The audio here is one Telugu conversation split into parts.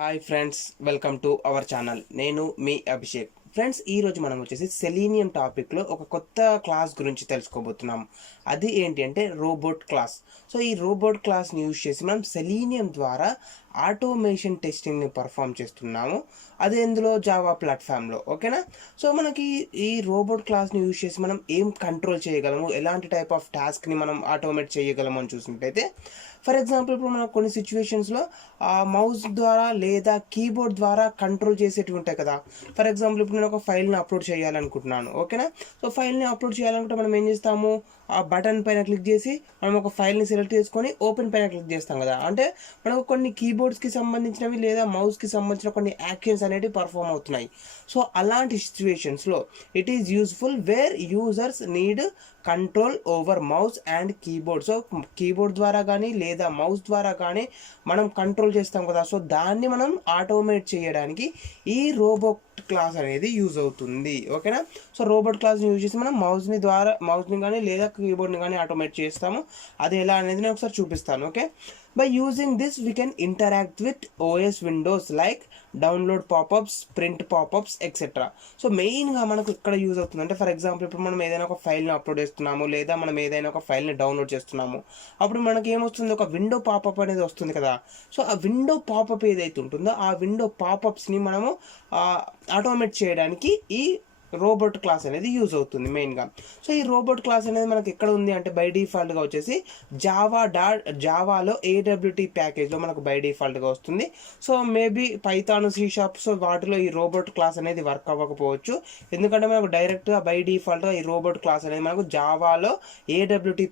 Hi friends, welcome to our channel. నేను మీ అభిషేక్. ఫ్రెండ్స్, ఈరోజు మనం వచ్చేసి సెలీనియం టాపిక్లో ఒక కొత్త క్లాస్ గురించి తెలుసుకోబోతున్నాం. అది ఏంటి అంటే రోబోట్ క్లాస్. సో ఈ రోబోట్ క్లాస్ని యూజ్ చేసి మనం సెలీనియం ద్వారా ఆటోమేషన్ టెస్టింగ్ని పర్ఫామ్ చేస్తున్నాము. అది ఎందులో జావా ప్లాట్ఫామ్లో. ఓకేనా? సో మనకి ఈ రోబోట్ క్లాస్ని యూజ్ చేసి మనం ఏం కంట్రోల్ చేయగలము, ఎలాంటి టైప్ ఆఫ్ టాస్క్ని మనం ఆటోమేట్ చేయగలము అని చూసినట్టయితే, ఫర్ ఎగ్జాంపుల్ ఇప్పుడు మనం కొన్ని సిచ్యువేషన్స్లో మౌస్ ద్వారా లేదా కీబోర్డ్ ద్వారా కంట్రోల్ చేసేటివి ఉంటాయి కదా. ఫర్ ఎగ్జాంపుల్ ఇప్పుడు నేను ఒక ఫైల్ని అప్లోడ్ చేయాలనుకుంటున్నాను. ఓకేనా? సో ఫైల్ని అప్లోడ్ చేయాలనుకుంటే మనం ఏం చేస్తాము, ఆ బటన్ పైన క్లిక్ చేసి మనం ఒక ఫైల్ని సెలెక్ట్ చేసుకొని ఓపెన్ పైన క్లిక్ చేస్తాం కదా. అంటే మనకు కొన్ని కీబోర్డ్స్కి సంబంధించినవి లేదా మౌస్కి సంబంధించిన కొన్ని యాక్షన్స్ అనేవి పర్ఫామ్ అవుతున్నాయి. సో అలాంటి సిచ్యువేషన్స్లో it is useful where users need control over mouse and keyboard. So keyboard ద్వారా కానీ లేదా మౌస్ ద్వారా కానీ మనం కంట్రోల్ చేస్తాం కదా. సో దాన్ని మనం ఆటోమేట్ చేయడానికి ఈ రోబోట్ క్లాస్ అనేది యూజ్ అవుతుంది. ఓకేనా? సో రోబోట్ క్లాస్ని యూజ్ చేసి మనం మౌస్ని కానీ లేదా కీబోర్డ్ని కానీ ఆటోమేట్ చేస్తాము. అది ఎలా అనేది నేను ఒకసారి చూపిస్తాను. Okay? By using this we can interact with OS Windows like download pop-ups, print pop-ups etcetera. So మెయిన్గా మనకు ఇక్కడ యూజ్ అవుతుంది అంటే, ఫర్ ఎగ్జాంపుల్ ఇప్పుడు మనం ఏదైనా ఒక ఫైల్ని అప్లోడ్ చేస్తున్నాము లేదా మనం ఏదైనా ఒక ఫైల్ని డౌన్లోడ్ చేస్తున్నాము. అప్పుడు మనకి ఏమొస్తుంది, ఒక విండో పాపప్ అనేది వస్తుంది కదా. సో ఆ విండో పాపప్ ఏదైతే ఉంటుందో ఆ విండో పాపప్స్ని మనము ఆటోమేట్ చేయడానికి ఈ రోబోట్ క్లాస్ అనేది యూజ్ అవుతుంది మెయిన్గా. సో ఈ రోబోట్ క్లాస్ అనేది మనకి ఎక్కడ ఉంది అంటే, బై డిఫాల్ట్గా వచ్చేసి జావాలో AWT ప్యాకేజ్లో మనకు బై డిఫాల్ట్గా వస్తుంది. So maybe Python, C#, so వాటిలో ఈ రోబోట్ క్లాస్ అనేది వర్క్ అవ్వకపోవచ్చు. ఎందుకంటే మనకు డైరెక్ట్గా బై డిఫాల్ట్గా ఈ రోబోట్ క్లాస్ అనేది మనకు జావాలో AWT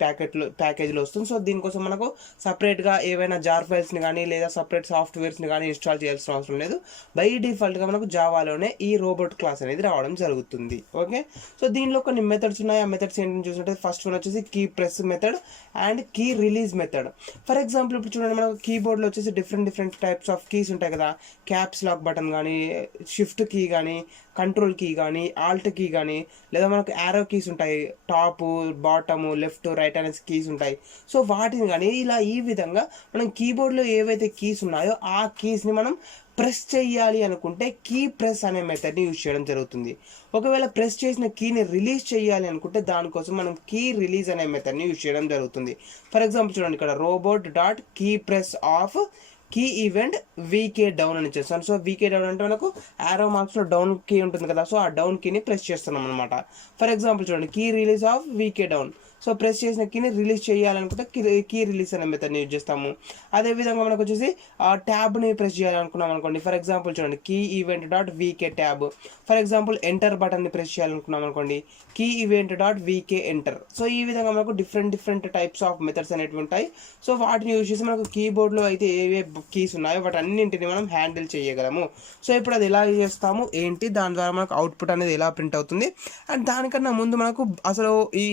ప్యాకేజ్లో వస్తుంది. సో దీనికోసం మనకు సపరేట్గా ఏవైనా జార్ ఫైల్స్ని కానీ లేదా సపరేట్ సాఫ్ట్వేర్స్ని కానీ ఇన్స్టాల్ చేయాల్సిన అవసరం లేదు. బై డిఫాల్ట్గా మనకు జావాలోనే ఈ రోబోట్ క్లాస్ అనేది రావడం జరుగుతుంది. ఓకే? సో దీనిలో కొన్ని మెథడ్స్ ఉన్నాయి. ఆ మెథడ్స్ ఏంటని చూసినట్టు ఫస్ట్ వన్ వచ్చేసి key press method and key release method. For example ఇప్పుడు చూడండి, మనకు కీబోర్డ్లో వచ్చేసి డిఫరెంట్ టైప్స్ ఆఫ్ కీస్ ఉంటాయి కదా. క్యాప్స్ లాక్ బటన్ కానీ, షిఫ్ట్ కీ కానీ, కంట్రోల్ కీ కానీ, ఆల్ట్ కీ కానీ, లేదా మనకు యారో కీస్ ఉంటాయి, టాప్, బాటము, లెఫ్ట్, రైట్ అనే కీస్ ఉంటాయి. సో వాటిని కానీ ఇలా ఈ విధంగా మనం కీబోర్డ్లో ఏవైతే కీస్ ఉన్నాయో ఆ కీస్ని మనం ప్రెస్ చేయాలి అనుకుంటే కీ ప్రెస్ అనే మెథడ్ని యూజ్ చేయడం జరుగుతుంది. ఒకవేళ ప్రెస్ చేసిన కీని రిలీజ్ చేయాలి అనుకుంటే దానికోసం మనం కీ రిలీజ్ అనే మెథడ్ని యూజ్ చేయడం జరుగుతుంది. ఫర్ ఎగ్జాంపుల్ చూడండి, ఇక్కడ robot dot key press of key event VK down అని చేస్తాను. సో వీకే డౌన్ అంటే మనకు యారో మార్క్స్లో డౌన్ కీ ఉంటుంది కదా. సో ఆ డౌన్ కీని ప్రెస్ చేస్తున్నాం అనమాట. ఫర్ ఎగ్జాంపుల్ చూడండి, key release of VK down. So press చేసిన కీని రిలీజ్ చేయాలనుకుంటే కీ రిలీజ్ అనే మెథడ్ని యూజ్ చేస్తాము. అదేవిధంగా మనకు వచ్చేసి ఆ ట్యాబ్ని ప్రెస్ చేయాలనుకున్నాం అనుకోండి. ఫర్ ఎగ్జాంపుల్ చూడండి, key event dot VK tab. For example enter బటన్ని ప్రెస్ చేయాలనుకున్నాం అనుకోండి, key event dot VK enter. So ఈ విధంగా మనకు డిఫరెంట్ టైప్స్ ఆఫ్ మెథడ్స్ అనేవి ఉంటాయి. సో వాటిని యూజ్ చేసి మనకు కీబోర్డ్లో అయితే ఏవే కీస్ ఉన్నాయో వాటి అన్నింటిని మనం హ్యాండిల్ చేయగలము. సో ఇప్పుడు అది ఎలా చేస్తాము ఏంటి, దాని ద్వారా మనకు అవుట్పుట్ అనేది ఎలా ప్రింట్ అవుతుంది, అండ్ దానికన్నా ముందు మనకు అసలు ఈ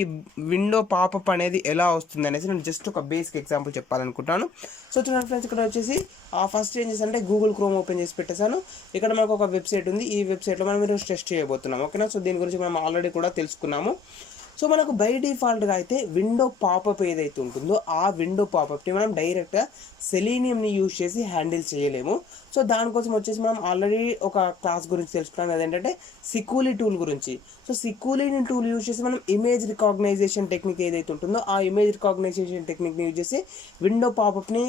విండో పాపప్ అనేది ఎలా వస్తుంది అనేసి నేను జస్ట్ ఒక బేసిక్ ఎగ్జాంపుల్ చెప్పాలనుకుంటాను. సో చూడండి ఫ్రెండ్స్, ఇక్కడ వచ్చేసి ఫస్ట్ ఏం చేశానంటే గూగుల్ క్రోమ్ ఓపెన్ చేసి పెట్టేశాను. ఇక్కడ మనకు ఒక వెబ్సైట్ ఉంది. ఈ వెబ్సైట్లో మనం ఈరోజు టెస్ట్ చేయబోతున్నాం. ఓకేనా? సో దీని గురించి మనం ఆల్రెడీ కూడా తెలుసుకున్నాము. సో మనకు బై డిఫాల్ట్గా అయితే విండో పాపప్ ఏదైతే ఉంటుందో ఆ విండో పాపప్ని మనం డైరెక్ట్గా సెలీనియంని యూజ్ చేసి హ్యాండిల్ చేయలేము. సో దానికోసం వచ్చేసి మనం ఆల్రెడీ ఒక క్లాస్ గురించి తెలుసుకున్నాం, అదేంటంటే సికూలీ టూల్ గురించి. సో సికూలీని టూల్ యూజ్ చేసి మనం ఇమేజ్ రికాగ్నైజేషన్ టెక్నిక్ ఏదైతే ఉంటుందో ఆ ఇమేజ్ రికాగ్నైజేషన్ టెక్నిక్ని యూజ్ చేసి విండో పాపప్ని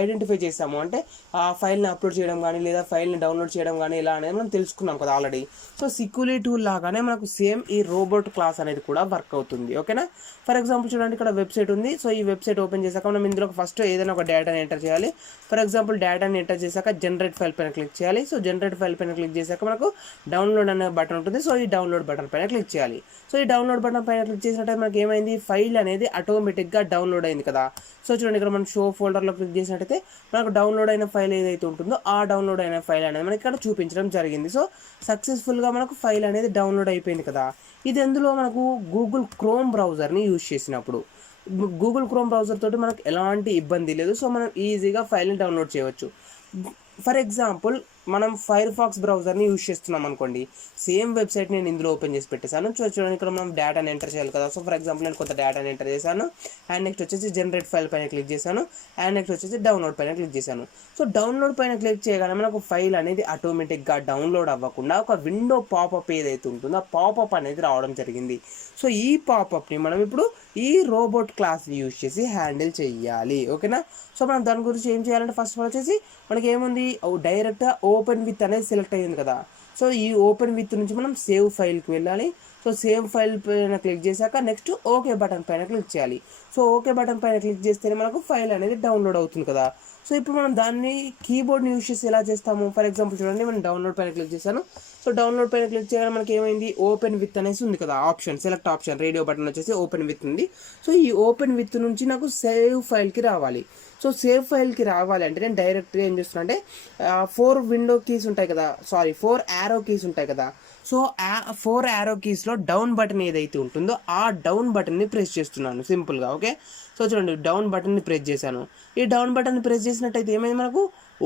ఐడెంటిఫై చేస్తాము. అంటే ఆ ఫైల్ని అప్లోడ్ చేయడం కానీ లేదా ఫైల్ని డౌన్లోడ్ చేయడం కానీ ఇలా అనేది మనం తెలుసుకున్నాం కదా ఆల్రెడీ. సో సికూలీ టూల్ లాగానే మనకు సేమ్ ఈ రోబోట్ క్లాస్ అనేది కూడా వర్క్ అవుతుంది. ఓకేనా? ఫర్ ఎగ్జాంపుల్ చూడండి, ఇక్కడ వెబ్సైట్ ఉంది. సో ఈ వెబ్సైట్ ఓపెన్ చేశాక మనం ఇందులో ఫస్ట్ ఏదైనా ఒక డేటాని ఎంటర్ చేయాలి. ఫర్ ఎగ్జాంపుల్ డేటాని ఎంటర్ చేశాక జనరేట్ ఫైల్ పైన క్లిక్ చేయాలి. సో జనరేట్ ఫైల్ పైన క్లిక్ చేశాక మనకు డౌన్లోడ్ అనే బటన్ ఉంటుంది. సో ఈ డౌన్లోడ్ బటన్ పైన క్లిక్ చేయాలి. సో ఈ డౌన్లోడ్ బటన్ పైన క్లిక్ చేసినట్టయితే మనకి ఏమైంది, ఫైల్ అనేది ఆటోమేటిక్గా డౌన్లోడ్ అయింది కదా. సో చూడండి, ఇక్కడ మనం షో ఫోల్డర్లో క్లిక్ చేసినట్టయితే మనకు డౌన్లోడ్ అయిన ఫైల్ ఏదైతే ఉంటుందో ఆ డౌన్లోడ్ అయిన ఫైల్ అనేది మనకి ఇక్కడ చూపించడం జరిగింది. సో సక్సెస్ఫుల్గా మనకు ఫైల్ అనేది డౌన్లోడ్ అయిపోయింది కదా. ఇది ఎందులో మనకు గూగుల్ క్రోమ్ బ్రౌజర్ని యూజ్ చేసినప్పుడు. గూగుల్ క్రోమ్ బ్రౌజర్ తోటి మనకు ఎలాంటి ఇబ్బంది లేదు. సో మనం ఈజీగా ఫైల్ని డౌన్లోడ్ చేయవచ్చు. ఫర్ ఎగ్జాంపుల్ మనం ఫైర్ ఫాక్స్ బ్రౌజర్ని యూజ్ చేస్తున్నాం అనుకోండి, సేమ్ వెబ్సైట్ నేను ఇందులో ఓపెన్ చేసి పెట్టేశాను. చూడండి ఇక్కడ మనం డేటాని ఎంటర్ చేయాలి కదా. సో ఫర్ ఎగ్జాంపుల్ నేను కొంత డేటాని ఎంటర్ చేశాను, అండ్ నెక్స్ట్ వచ్చేసి జనరేట్ ఫైల్ పైన క్లిక్ చేశాను, అండ్ నెక్స్ట్ వచ్చేసి డౌన్లోడ్ పైన క్లిక్ చేశాను. సో డౌన్లోడ్ పైన క్లిక్ చేయగానే మనకు ఫైల్ అనేది ఆటోమేటిక్గా డౌన్లోడ్ అవ్వకుండా ఒక విండో పాపప్ ఏదైతే ఉంటుందో ఆ పాపప్ అనేది రావడం జరిగింది. సో ఈ పాపప్ని మనం ఇప్పుడు ఈ రోబోట్ క్లాస్ని యూజ్ చేసి హ్యాండిల్ చేయాలి. ఓకేనా. సో మనం దాని గురించి ఏం చేయాలంటే ఫస్ట్ ఆఫ్ ఆల్ వచ్చేసి మనకి ఏముంది, డైరెక్ట్గా ఓపెన్ విత్ అనేది సెలెక్ట్ అయ్యింది కదా. సో ఈ ఓపెన్ విత్ నుంచి మనం సేవ్ ఫైల్కి వెళ్ళాలి. సో సేవ్ ఫైల్ పైన క్లిక్ చేశాక నెక్స్ట్ ఓకే బటన్ పైన క్లిక్ చేయాలి. సో ఓకే బటన్ పైన క్లిక్ చేస్తేనే మనకు ఫైల్ అనేది డౌన్లోడ్ అవుతుంది కదా. సో ఇప్పుడు మనం దాన్ని కీబోర్డ్ని యూజ్ చేసి ఎలా చేస్తాము, ఫర్ ఎగ్జాంపుల్ చూడండి మనం డౌన్లోడ్ పైన క్లిక్ చేశాను. సో డౌన్లోడ్ పైన క్లిక్ చేయగానే మనకి ఏమైంది, ఓపెన్ విత్ అనేసి ఉంది కదా option, select option, radio button వచ్చేసి ఓపెన్ విత్ ఉంది. సో ఈ ఓపెన్ విత్ నుంచి నాకు సేవ్ ఫైల్కి రావాలి. సో సేవ్ ఫైల్కి రావాలి అంటే నేను డైరెక్ట్గా ఏం చేస్తున్నా అంటే 4 విండో కీస్ ఉంటాయి కదా, 4 యారో కీస్ ఉంటాయి కదా. సో 4 యారో కీస్లో డౌన్ బటన్ ఏదైతే ఉంటుందో ఆ డౌన్ బటన్ని ప్రెస్ చేస్తున్నాను సింపుల్గా. ఓకే. సో చూడండి డౌన్ బటన్ని ప్రెస్ చేశాను. ఈ డౌన్ బటన్ని ప్రెస్ చేసినట్టయితే ఏమైంది, మనకు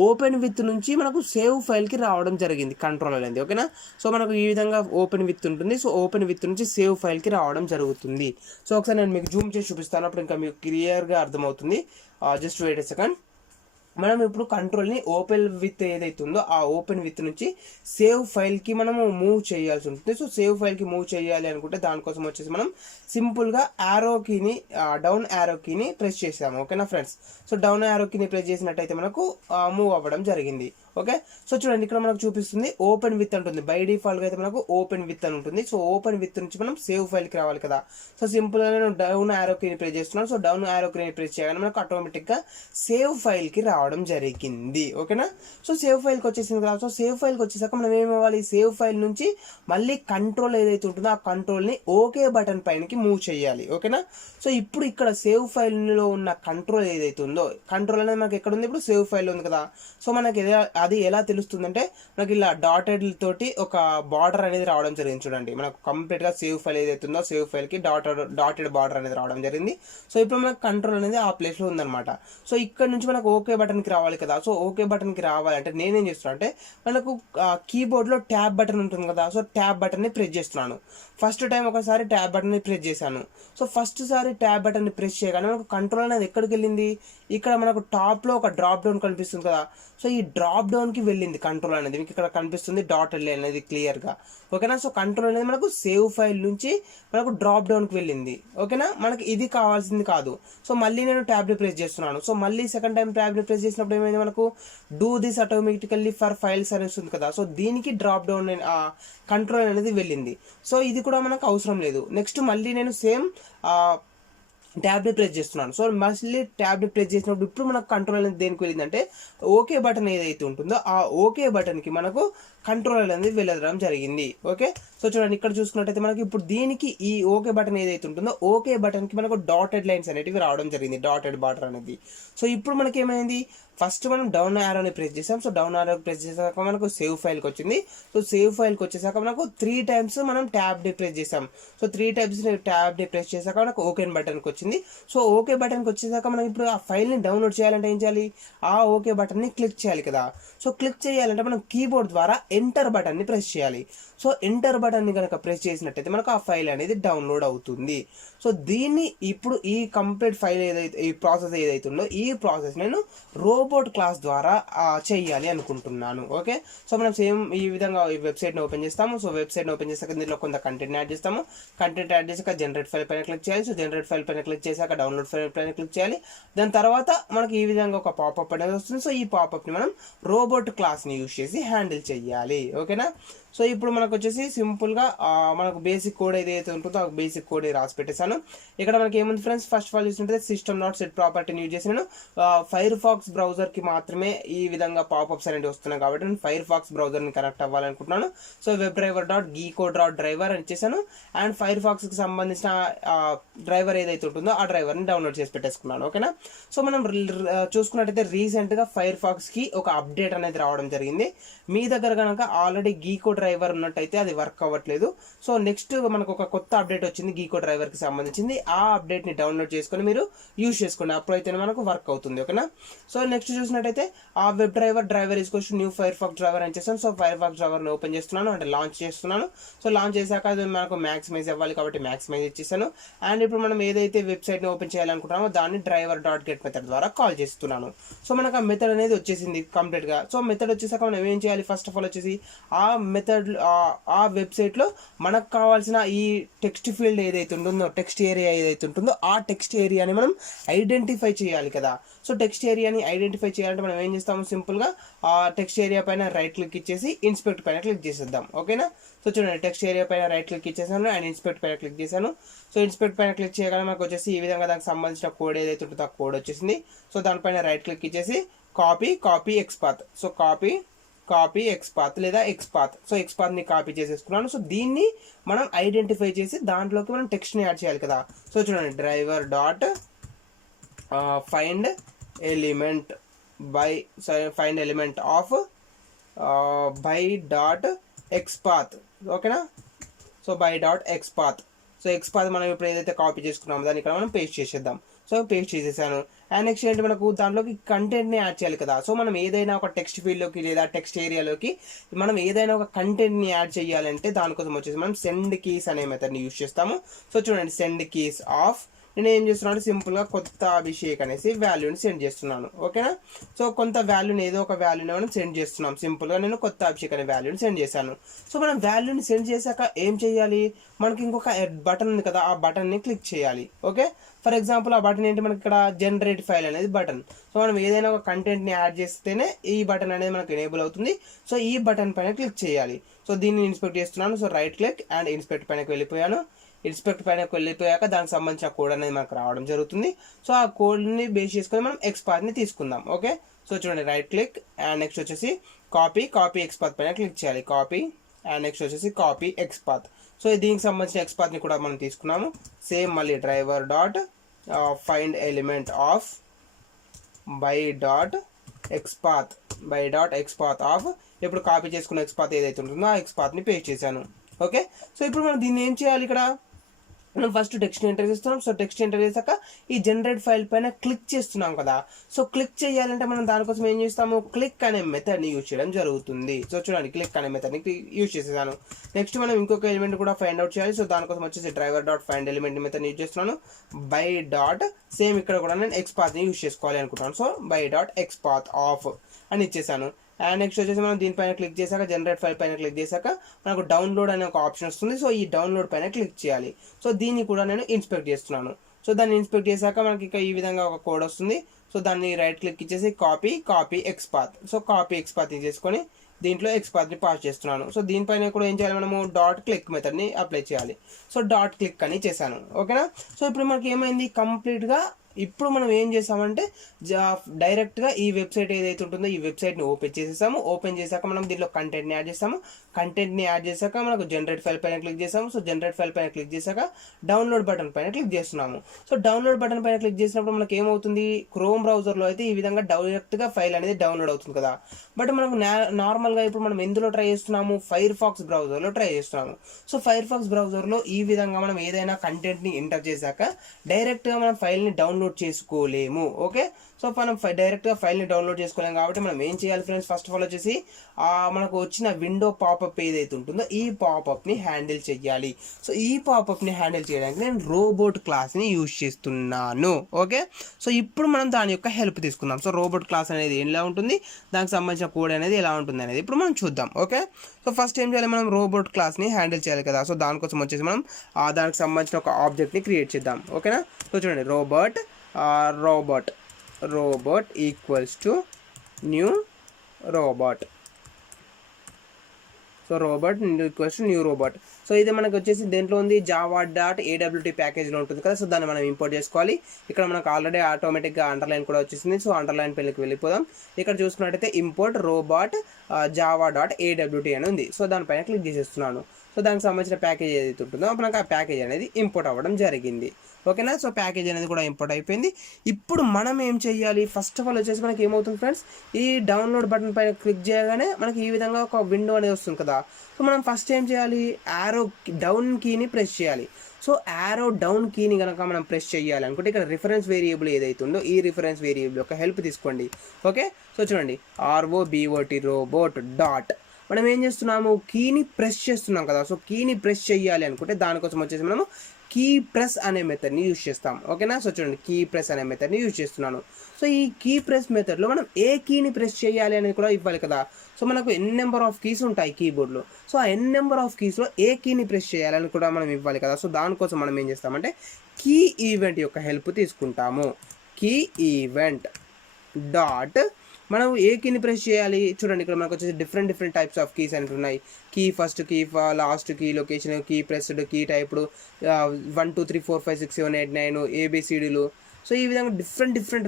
ఓపెన్ విత్ నుంచి మనకు సేవ్ ఫైల్కి రావడం జరిగింది, కంట్రోల్ అనేది. ఓకేనా. సో మనకు ఈ విధంగా ఓపెన్ విత్ ఉంటుంది. సో ఓపెన్ విత్ నుంచి సేవ్ ఫైల్కి రావడం జరుగుతుంది. సో ఒకసారి నేను మీకు జూమ్ చేసి చూపిస్తాను, అప్పుడు ఇంకా మీకు క్లియర్గా అర్థమవుతుంది. Just wait a second. మనం ఇప్పుడు కంట్రోల్ని ఓపెన్ విత్ ఏదైతే ఉందో ఆ ఓపెన్ విత్ నుంచి సేవ్ ఫైల్కి మనము మూవ్ చేయాల్సి ఉంటుంది. సో సేవ్ ఫైల్కి మూవ్ చేయాలి అనుకుంటే దానికోసం వచ్చేసి మనం సింపుల్గా యారో కీని, డౌన్ యారో కీని ప్రెస్ చేసాము. ఓకేనా ఫ్రెండ్స్. సో డౌన్ యారో కీని ప్రెస్ చేసినట్టయితే మనకు మూవ్ అవ్వడం జరిగింది. ఓకే. సో చూడండి ఇక్కడ మనకు చూపిస్తుంది ఓపెన్ విత్ అంటుంది. బై డిఫాల్ట్గా అయితే మనకు ఓపెన్ విత్ అని ఉంటుంది. సో ఓపెన్ విత్ నుంచి మనం సేవ్ ఫైల్కి రావాలి కదా. సో సింపుల్గా నేను డౌన్ యారో కీని ప్రెస్ చేస్తున్నాను. సో డౌన్ యారో కీని ప్రెస్ చేయగానే మనకు ఆటోమేటిక్గా సేవ్ ఫైల్కి రావడం జరిగింది. ఓకేనా. సో సేవ్ ఫైల్కి వచ్చేసింది కదా. సో సేవ్ ఫైల్కి వచ్చేసాక మనం ఏమవ్వాలి, సేవ్ ఫైల్ నుంచి మళ్ళీ కంట్రోల్ ఏదైతే ఉంటుందో ఆ కంట్రోల్ని ఓకే బటన్ పైనకి మూవ్ చేయాలి. ఓకేనా. సో ఇప్పుడు ఇక్కడ సేవ్ ఫైల్లో ఉన్న కంట్రోల్ ఏదైతే ఉందో, కంట్రోల్ అనేది మనకి ఎక్కడ ఉంది, ఇప్పుడు సేవ్ ఫైల్ ఉంది కదా. సో మనకి అది ఎలా తెలుస్తుందంటే మనకి ఇలా డాటెడ్ తోటి ఒక బార్డర్ అనేది రావడం జరిగింది. చూడండి మనకు కంప్లీట్గా సేవ్ ఫైల్ ఏదైతే ఉందో సేవ్ ఫైల్కి డాటెడ్ బార్డర్ అనేది రావడం జరిగింది. సో ఇప్పుడు మనకు కంట్రోల్ అనేది ఆ ప్లేస్లో ఉందన్నమాట. సో ఇక్కడ నుంచి మనకు ఓకే బటన్కి రావాలి కదా. సో ఓకే బటన్కి రావాలంటే నేనేం చేస్తున్నా అంటే మనకు కీబోర్డ్లో ట్యాబ్ బటన్ ఉంటుంది కదా. సో ట్యాబ్ బటన్ని ప్రెస్ చేస్తున్నాను. ఫస్ట్ టైం ఒకసారి ట్యాబ్ బటన్ని ప్రెస్ చేశాను. సో ఫస్ట్ సారి ట్యాబ్ బటన్ని ప్రెస్ చేయగానే మనకు కంట్రోల్ అనేది ఎక్కడికి వెళ్ళింది, ఇక్కడ మనకు టాప్లో ఒక డ్రాప్ డౌన్ కనిపిస్తుంది కదా. సో ఈ డ్రాప్ డౌన్కి వెళ్ళింది కంట్రోల్ అనేది. మీకు ఇక్కడ కనిపిస్తుంది డాటెడ్ లైన్ అనేది క్లియర్గా. ఓకేనా. సో కంట్రోల్ అనేది మనకు సేవ్ ఫైల్ నుంచి మనకు డ్రాప్ డౌన్కి వెళ్ళింది. ఓకేనా. మనకి ఇది కావాల్సింది కాదు. సో మళ్ళీ నేను ట్యాబ్ని ప్రెస్ చేస్తున్నాను. సో మళ్ళీ సెకండ్ టైం ట్యాబ్ని ప్రెస్ చేసినప్పుడు ఏమైంది, మనకు do this automatically for files అనేసి ఉంది కదా. సో దీనికి డ్రాప్ డౌన్ కంట్రోల్ అనేది వెళ్ళింది. సో ఇది కూడా మనకు అవసరం లేదు. నెక్స్ట్ మళ్ళీ నేను సేమ్ ట్యాబ్ని ప్రెస్ చేస్తున్నాను. సో మళ్ళీ ట్యాబ్ని ప్రెస్ చేసినప్పుడు ఇప్పుడు మనకు కంట్రోల్ అనేది దేనికి వెళ్ళిందంటే ఓకే బటన్ ఏదైతే ఉంటుందో ఆ ఓకే బటన్కి మనకు కంట్రోల్ అనేది వెళ్ళడం జరిగింది. ఓకే. సో చూడండి ఇక్కడ చూసుకున్నట్టయితే మనకి ఇప్పుడు దీనికి ఈ ఓకే బటన్ ఏదైతే ఉంటుందో ఓకే బటన్కి మనకు డాటెడ్ లైన్స్ అనేటివి రావడం జరిగింది, డాటెడ్ బార్డర్ అనేది. సో ఇప్పుడు మనకి ఏమైంది, ఫస్ట్ మనం డౌన్ యారోని ప్రెస్ చేసాం. సో డౌన్ యారో ప్రెస్ చేసాక మనకు సేవ్ ఫైల్కి వచ్చింది. సో సేవ్ ఫైల్కి వచ్చేసాక మనకు 3 టైమ్స్ మనం ట్యాబ్ని ప్రెస్ చేసాం. సో 3 టైమ్స్ ట్యాబ్ని ప్రెస్ చేసాక మనకు ఓకే బటన్కి వచ్చింది. సో ఓకే బటన్కి వచ్చేసాక మనం ఇప్పుడు ఆ ఫైల్ని డౌన్లోడ్ చేయాలంటే ఏం చేయాలి, ఆ ఓకే బటన్ని క్లిక్ చేయాలి కదా. సో క్లిక్ చేయాలంటే మనం కీబోర్డ్ ద్వారా ఎంటర్ బటన్ని ప్రెస్ చేయాలి. సో ఎంటర్ బటన్ని కనుక ప్రెస్ చేసినట్టయితే మనకు ఆ ఫైల్ అనేది డౌన్లోడ్ అవుతుంది. సో దీన్ని ఇప్పుడు ఈ కంప్లీట్ ఫైల్ ఏదైతే ఈ ప్రాసెస్ ఏదైతే ఉందో ఈ ప్రాసెస్ నేను రోబోట్ క్లాస్ ద్వారా చేయాలి అనుకుంటున్నాను. ఓకే. సో మనం సేమ్ ఈ విధంగా ఈ వెబ్సైట్ని ఓపెన్ చేస్తాము. సో వెబ్సైట్ని ఓపెన్ చేసాక దీంట్లో కొంత కంటెంట్ యాడ్ చేస్తాము. కంటెంట్ యాడ్ చేసాక జనరేట్ ఫైల్ పైన క్లిక్ చేయాలి. సో జనరేట్ ఫైల్ పైన క్లిక్ చేశాక డౌన్లోడ్ ఫైల్ పైన క్లిక్ చేయాలి. దాని తర్వాత మనకి ఈ విధంగా ఒక పాపప్ అనేది వస్తుంది. సో ఈ పాపప్ని మనం రోబోట్ క్లాస్ని యూజ్ చేసి హ్యాండిల్ చేయాలి. ఓకేనా. సో ఇప్పుడు మనకు వచ్చేసి సింపుల్గా మనకు బేసిక్ కోడ్ ఏదైతే ఉంటుందో ఆ బేసిక్ కోడ్ రాసి పెట్టేశాను. ఇక్కడ మనకి ఏముంది ఫ్రెండ్స్, ఫస్ట్ ఆఫ్ ఆల్ చూస్తుంటే సిస్టమ్ నాట్ సెట్ ప్రాపర్టీని యూజ్ చేసి నేను ఫైర్ ఫాక్స్ బ్రౌజర్కి మాత్రమే ఈ విధంగా పాపప్స్ అనేవి వస్తున్నాయి కాబట్టి నేను ఫైర్ ఫాక్స్ బ్రౌజర్ని కనెక్ట్ అవ్వాలనుకుంటున్నాను. So web driver dot gecko dot driver అని ఇచ్చేసాను. అండ్ ఫైర్ ఫాక్స్కి సంబంధించిన డ్రైవర్ ఏదైతే ఉంటుందో ఆ డ్రైవర్ని డౌన్లోడ్ చేసి పెట్టేసుకున్నాను. ఓకేనా. సో మనం చూసుకున్నట్టయితే రీసెంట్గా ఫైర్ ఫాక్స్కి ఒక అప్డేట్ అనేది రావడం జరిగింది. మీ దగ్గర కనుక ఆల్రెడీ గీకో డ్రైవర్ ఉన్నట్టయితే అది వర్క్ అవ్వట్లేదు. సో నెక్స్ట్ మనకు ఒక కొత్త అప్డేట్ వచ్చింది గీకో డ్రైవర్కి సంబంధించింది. ఆ అప్డేట్ని డౌన్లోడ్ చేసుకొని మీరు యూజ్ చేసుకోండి, అప్పుడైతే మనకు వర్క్ అవుతుంది. ఓకేనా. సో నెక్స్ట్ చూసినట్టయితే ఆ web driver is new Firefox driver అని చేస్తాను. సో ఫైర్ ఫాక్స్ డ్రైవర్ని ఓపెన్ చేస్తున్నాను, అంటే లాంచ్ చేస్తున్నాను. సో లాంచ్ చేశాక అది మనకు మ్యాక్సిమైజ్ అవ్వాలి కాబట్టి మ్యాక్సిమైజ్ ఇచ్చేసాను. అండ్ ఇప్పుడు మనం ఏదైతే వెబ్సైట్ని ఓపెన్ చేయాలనుకుంటున్నామో దాన్ని driver.get మెథడ్ ద్వారా కాల్ చేస్తున్నాను. సో మనకు ఆ మెథడ్ అనేది వచ్చేసింది కంప్లీట్గా. సో మెథడ్ వచ్చేసాక మనం ఏం చేయాలి, ఫస్ట్ ఆఫ్ ఆల్ వచ్చేసి ఆ మెథడ్ ఆ వెబ్సైట్లో మనకు కావాల్సిన ఈ టెక్స్ట్ ఫీల్డ్ ఏదైతే ఉంటుందో, టెక్స్ట్ ఏరియా ఏదైతే ఉంటుందో ఆ టెక్స్ట్ ఏరియాని మనం ఐడెంటిఫై చేయాలి కదా. సో టెక్స్ట్ ఏరియాని ఐడెంటిఫై చేయాలంటే మనం ఏం చేస్తాము, సింపుల్గా ఆ టెక్స్ట్ ఏరియా పైన రైట్ క్లిక్ ఇచ్చేసి ఇన్స్పెక్ట్ పైన క్లిక్ చేసేద్దాం. ఓకేనా. సో చూడండి, టెక్స్ట్ ఏరియా పైన రైట్ క్లిక్ ఇచ్చేసాను అండ్ ఇన్స్పెక్ట్ పైన క్లిక్ చేశాను. సో ఇన్స్పెక్ట్ పైన క్లిక్ చేయగానే మనకు వచ్చేసి ఈ విధంగా దానికి సంబంధించిన కోడ్ ఏదైతే ఉంటుందో ఆ కోడ్ వచ్చేసింది. సో దానిపైన రైట్ క్లిక్ ఇచ్చేసి copy XPath. So copy XPath లేదా ఎక్స్పాత్. సో ఎక్స్పాత్ని కాపీ చేసేసుకున్నాను. సో దీన్ని మనం ఐడెంటిఫై చేసి దాంట్లోకి మనం టెక్స్ట్ని యాడ్ చేయాలి కదా. సో చూడండి, driver.find element find element of by.xpath. ఓకేనా. So by.xpath. సో ఎక్స్పాత్ మనం ఇప్పుడు ఏదైతే కాపీ చేసుకున్నామో దాన్ని ఇక్కడ మనం పేస్ట్ చేసేద్దాం. సో పేస్ట్ చేసేసాను. అండ్ నెక్స్ట్ ఏంటి, మనకు దాంట్లోకి కంటెంట్ని యాడ్ చేయాలి కదా. సో మనం ఏదైనా ఒక టెక్స్ట్ ఫీల్డ్లోకి లేదా టెక్స్ట్ ఏరియాలోకి మనం ఏదైనా ఒక కంటెంట్ని యాడ్ చేయాలంటే దానికోసం వచ్చేసి మనం సెండ్ కీస్ అనే మెథడ్ని యూజ్ చేస్తాము. సో చూడండి, సెండ్ కీస్ ఆఫ్ నేను ఏం చేస్తున్నాను, సింపుల్గా కొత్త అభిషేక్ అనేసి వాల్యూని సెండ్ చేస్తున్నాను. ఓకేనా. సో కొంత వాల్యూని ఏదో ఒక వాల్యూని మనం సెండ్ చేస్తున్నాం. సింపుల్గా నేను కొత్త అభిషేక్ అనే వాల్యూని సెండ్ చేశాను. సో మనం వాల్యూని సెండ్ చేశాక ఏం చేయాలి, మనకి ఇంకొక బటన్ ఉంది కదా, ఆ బటన్ని క్లిక్ చేయాలి. ఓకే. ఫర్ ఎగ్జాంపుల్ ఆ బటన్ ఏంటి, మనకి ఇక్కడ జనరేట్ ఫైల్ అనేది బటన్. సో మనం ఏదైనా ఒక కంటెంట్ని యాడ్ చేస్తేనే ఈ బటన్ అనేది మనకు ఎనేబుల్ అవుతుంది. సో ఈ బటన్ పైన క్లిక్ చేయాలి. సో దీన్ని ఇన్స్పెక్ట్ చేస్తున్నాను. So right click and inspect పైనకి వెళ్ళిపోయాను. ఇన్స్పెక్ట్ పైన వెళ్ళిపోయాక దానికి సంబంధించిన కోడ్ అనేది మనకు రావడం జరుగుతుంది. సో ఆ కోడ్ని బేస్ చేసుకొని మనం ఎక్స్పాత్ని తీసుకుందాం. ఓకే. సో చూడండి, రైట్ క్లిక్ అండ్ నెక్స్ట్ వచ్చేసి కాపీ ఎక్స్పాత్ పైన క్లిక్ చేయాలి. కాపీ అండ్ నెక్స్ట్ వచ్చేసి కాపీ ఎక్స్పాత్. సో దీనికి సంబంధించిన ఎక్స్పాత్ని కూడా మనం తీసుకున్నాము. సేమ్ మళ్ళీ driver.find element of by.xpath of ఇప్పుడు కాపీ చేసుకున్న ఎక్స్పాత్ ఏదైతే ఉంటుందో ఆ ఎక్స్పాత్ని పేస్ట్ చేశాను. ఓకే. సో ఇప్పుడు మనం దీన్ని ఏం చేయాలి, ఇక్కడ మనం ఫస్ట్ టెక్స్ట్ ఎంటర్ చేస్తున్నాం. సో టెక్స్ట్ ఎంటర్ చేశాక ఈ జనరేట్ ఫైల్ పైన క్లిక్ చేస్తున్నాం కదా. సో క్లిక్ చేయాలంటే మనం దానికోసం ఏం చేస్తాము, క్లిక్ అనే మెథడ్ని యూజ్ చేయడం జరుగుతుంది. సో చూడండి, క్లిక్ అనే మెథడ్ని యూజ్ చేసేసాను. నెక్స్ట్ మనం ఇంకొక ఎలిమెంట్ కూడా ఫైండ్ అవుట్ చేయాలి. సో దానికోసం వచ్చేసి driver.find element మెథడ్ని యూజ్ చేస్తున్నాను. సేమ్ ఇక్కడ కూడా నేను ఎక్స్పాత్ని యూజ్ చేసుకోవాలి అనుకుంటున్నాను. సో by.xpath ఆఫ్ అని ఇచ్చేసాను. అండ్ నెక్స్ట్ వచ్చేసి మనం దీనిపైన క్లిక్ చేశాక జనరేట్ ఫైల్ పైన క్లిక్ చేశాక మనకు డౌన్లోడ్ అనే ఒక ఆప్షన్ వస్తుంది. సో ఈ డౌన్లోడ్ పైన క్లిక్ చేయాలి. సో దీన్ని కూడా నేను ఇన్స్పెక్ట్ చేస్తున్నాను. సో దాన్ని ఇన్స్పెక్ట్ చేశాక మనకి ఇక ఈ విధంగా ఒక కోడ్ వస్తుంది. సో దాన్ని రైట్ క్లిక్ ఇచ్చేసి copy XPath. So copy XPath చేసుకొని దీంట్లో ఎక్స్పాత్ని పాస్ చేస్తున్నాను. సో దీనిపైన కూడా ఏం చేయాలి, మనము .click మెథడ్ని అప్లై చేయాలి. సో .click అని చేశాను. ఓకేనా. సో ఇప్పుడు మనకి ఏమైంది, కంప్లీట్గా ఇప్పుడు మనం ఏం చేసామంటే డైరెక్ట్గా ఈ వెబ్సైట్ ఏదైతే ఉంటుందో ఈ వెబ్సైట్ని ఓపెన్ చేసేసాము. ఓపెన్ చేశాక మనం దీంట్లో కంటెంట్ని యాడ్ చేస్తాము. కంటెంట్ని యాడ్ చేశాక మనకు జనరేట్ ఫైల్ పైన క్లిక్ చేసాము. సో జనరేట్ ఫైల్ పైన క్లిక్ చేశాక డౌన్లోడ్ బటన్ పైన క్లిక్ చేస్తున్నాము. సో డౌన్లోడ్ బటన్ పైన క్లిక్ చేసినప్పుడు మనకి ఏమవుతుంది, క్రోమ్ బ్రౌజర్లో అయితే ఈ విధంగా డైరెక్ట్గా ఫైల్ అనేది డౌన్లోడ్ అవుతుంది కదా. బట్ మనకు నార్మల్గా ఇప్పుడు మనం ఎందులో ట్రై చేస్తున్నాము, ఫైర్ ఫాక్స్ బ్రౌజర్లో ట్రై చేస్తున్నాము. సో ఫైర్ ఫాక్స్ బ్రౌజర్లో ఈ విధంగా మనం ఏదైనా కంటెంట్ని ఎంటర్ చేశాక డైరెక్ట్గా మనం ఫైల్ని డౌన్లోడ్ చేసుకోలేము. ఓకే. సో మనం డైరెక్ట్గా ఫైల్ని డౌన్లోడ్ చేసుకోలేము కాబట్టి మనం ఏం చేయాలి ఫ్రెండ్స్, ఫస్ట్ ఆఫ్ ఆల్ వచ్చేసి మనకు వచ్చిన విండో పాపప్ ఏదైతే ఉంటుందో ఈ పాపప్ని హ్యాండిల్ చేయాలి. సో ఈ పాపప్ని హ్యాండిల్ చేయడానికి నేను రోబోట్ క్లాస్ని యూజ్ చేస్తున్నాను. ఓకే. సో ఇప్పుడు మనం దాని యొక్క హెల్ప్ తీసుకుందాం. సో రోబోట్ క్లాస్ అనేది ఎలా ఉంటుంది, దానికి సంబంధించిన కోడ్ అనేది ఎలా ఉంటుంది అనేది ఇప్పుడు మనం చూద్దాం. ఓకే. సో ఫస్ట్ ఏం చేయాలి, మనం రోబోట్ క్లాస్ని హ్యాండిల్ చేయాలి కదా. సో దానికోసం వచ్చేసి మనం దానికి సంబంధించిన ఒక ఆబ్జెక్ట్ని క్రియేట్ చేద్దాం. ఓకేనా. సో చూడండి, robot equals to new robot. So robot equals to new robot. So ఇది మనకు వచ్చేసి దేంట్లో ఉంది, java.awt ప్యాకేజ్లో ఉంటుంది కదా. సో దాన్ని మనం ఇంపోర్ట్ చేసుకోవాలి. ఇక్కడ మనకు ఆల్రెడీ ఆటోమేటిక్గా అండర్లైన్ కూడా వచ్చేసింది. సో అండర్లైన్ పెళ్ళికి వెళ్ళిపోదాం. ఇక్కడ చూసుకున్నట్టయితే ఇంపోర్ట్ రోబోట్ java.awt అని ఉంది. సో దానిపైన క్లిక్ చేసేస్తున్నాను. సో దానికి సంబంధించిన ప్యాకేజ్ ఏదైతే ఉంటుందో మనకు ఆ ప్యాకేజ్ అనేది ఇంపోర్ట్ అవ్వడం జరిగింది. ఓకేనా. సో ప్యాకేజ్ అనేది కూడా ఇంపోర్ట్ అయిపోయింది. ఇప్పుడు మనం ఏం చేయాలి, ఫస్ట్ ఆఫ్ ఆల్ వచ్చేసి మనకి ఏమవుతుంది ఫ్రెండ్స్, ఈ డౌన్లోడ్ బటన్ పైన క్లిక్ చేయగానే మనకి ఈ విధంగా ఒక విండో అనేది వస్తుంది కదా. సో మనం ఫస్ట్ ఏం చేయాలి, యారో డౌన్ కీని ప్రెస్ చేయాలి. సో యారో డౌన్ కీని కనుక మనం ప్రెస్ చేయాలి అనుకుంటే ఇక్కడ రిఫరెన్స్ వేరియబుల్ ఏదైతే ఉందో ఈ రిఫరెన్స్ వేరియబుల్ యొక్క హెల్ప్ తీసుకోండి. ఓకే, సో చూడండి ROBOT రోబోట్ డాట్ మనం ఏం చేస్తున్నాము, కీని ప్రెస్ చేస్తున్నాం కదా. సో కీని ప్రెస్ చేయాలి అనుకుంటే దానికోసం వచ్చేసి మనము కీ ప్రెస్ అనే మెథడ్ని యూజ్ చేస్తాం. ఓకేనా. సో చూడండి కీ ప్రెస్ అనే మెథడ్ని యూజ్ చేస్తున్నాను. సో ఈ కీ ప్రెస్ మెథడ్లో మనం ఏ కీని ప్రెస్ చేయాలి అనేది కూడా ఇవ్వాలి కదా. సో మనకు ఎన్ నెంబర్ ఆఫ్ కీస్ ఉంటాయి కీబోర్డ్లో. సో ఆ ఎన్ నెంబర్ ఆఫ్ కీస్లో ఏ కీని ప్రెస్ చేయాలని కూడా మనం ఇవ్వాలి కదా. సో దానికోసం మనం ఏం చేస్తామంటే కీ ఈవెంట్ యొక్క హెల్ప్ తీసుకుంటాము. కీ ఈవెంట్ డాట్ మనం ఏ కీని ప్రెస్ చేయాలి, చూడండి ఇక్కడ మనకు వచ్చేసి డిఫరెంట్ టైప్స్ ఆఫ్ కీస్ అనేవి ఉన్నాయి. Key first key, last key, location, key pressed, key typed, 1 2 3 4 5 6 7 8 9 ABCDలు. సో ఈ విధంగా డిఫరెంట్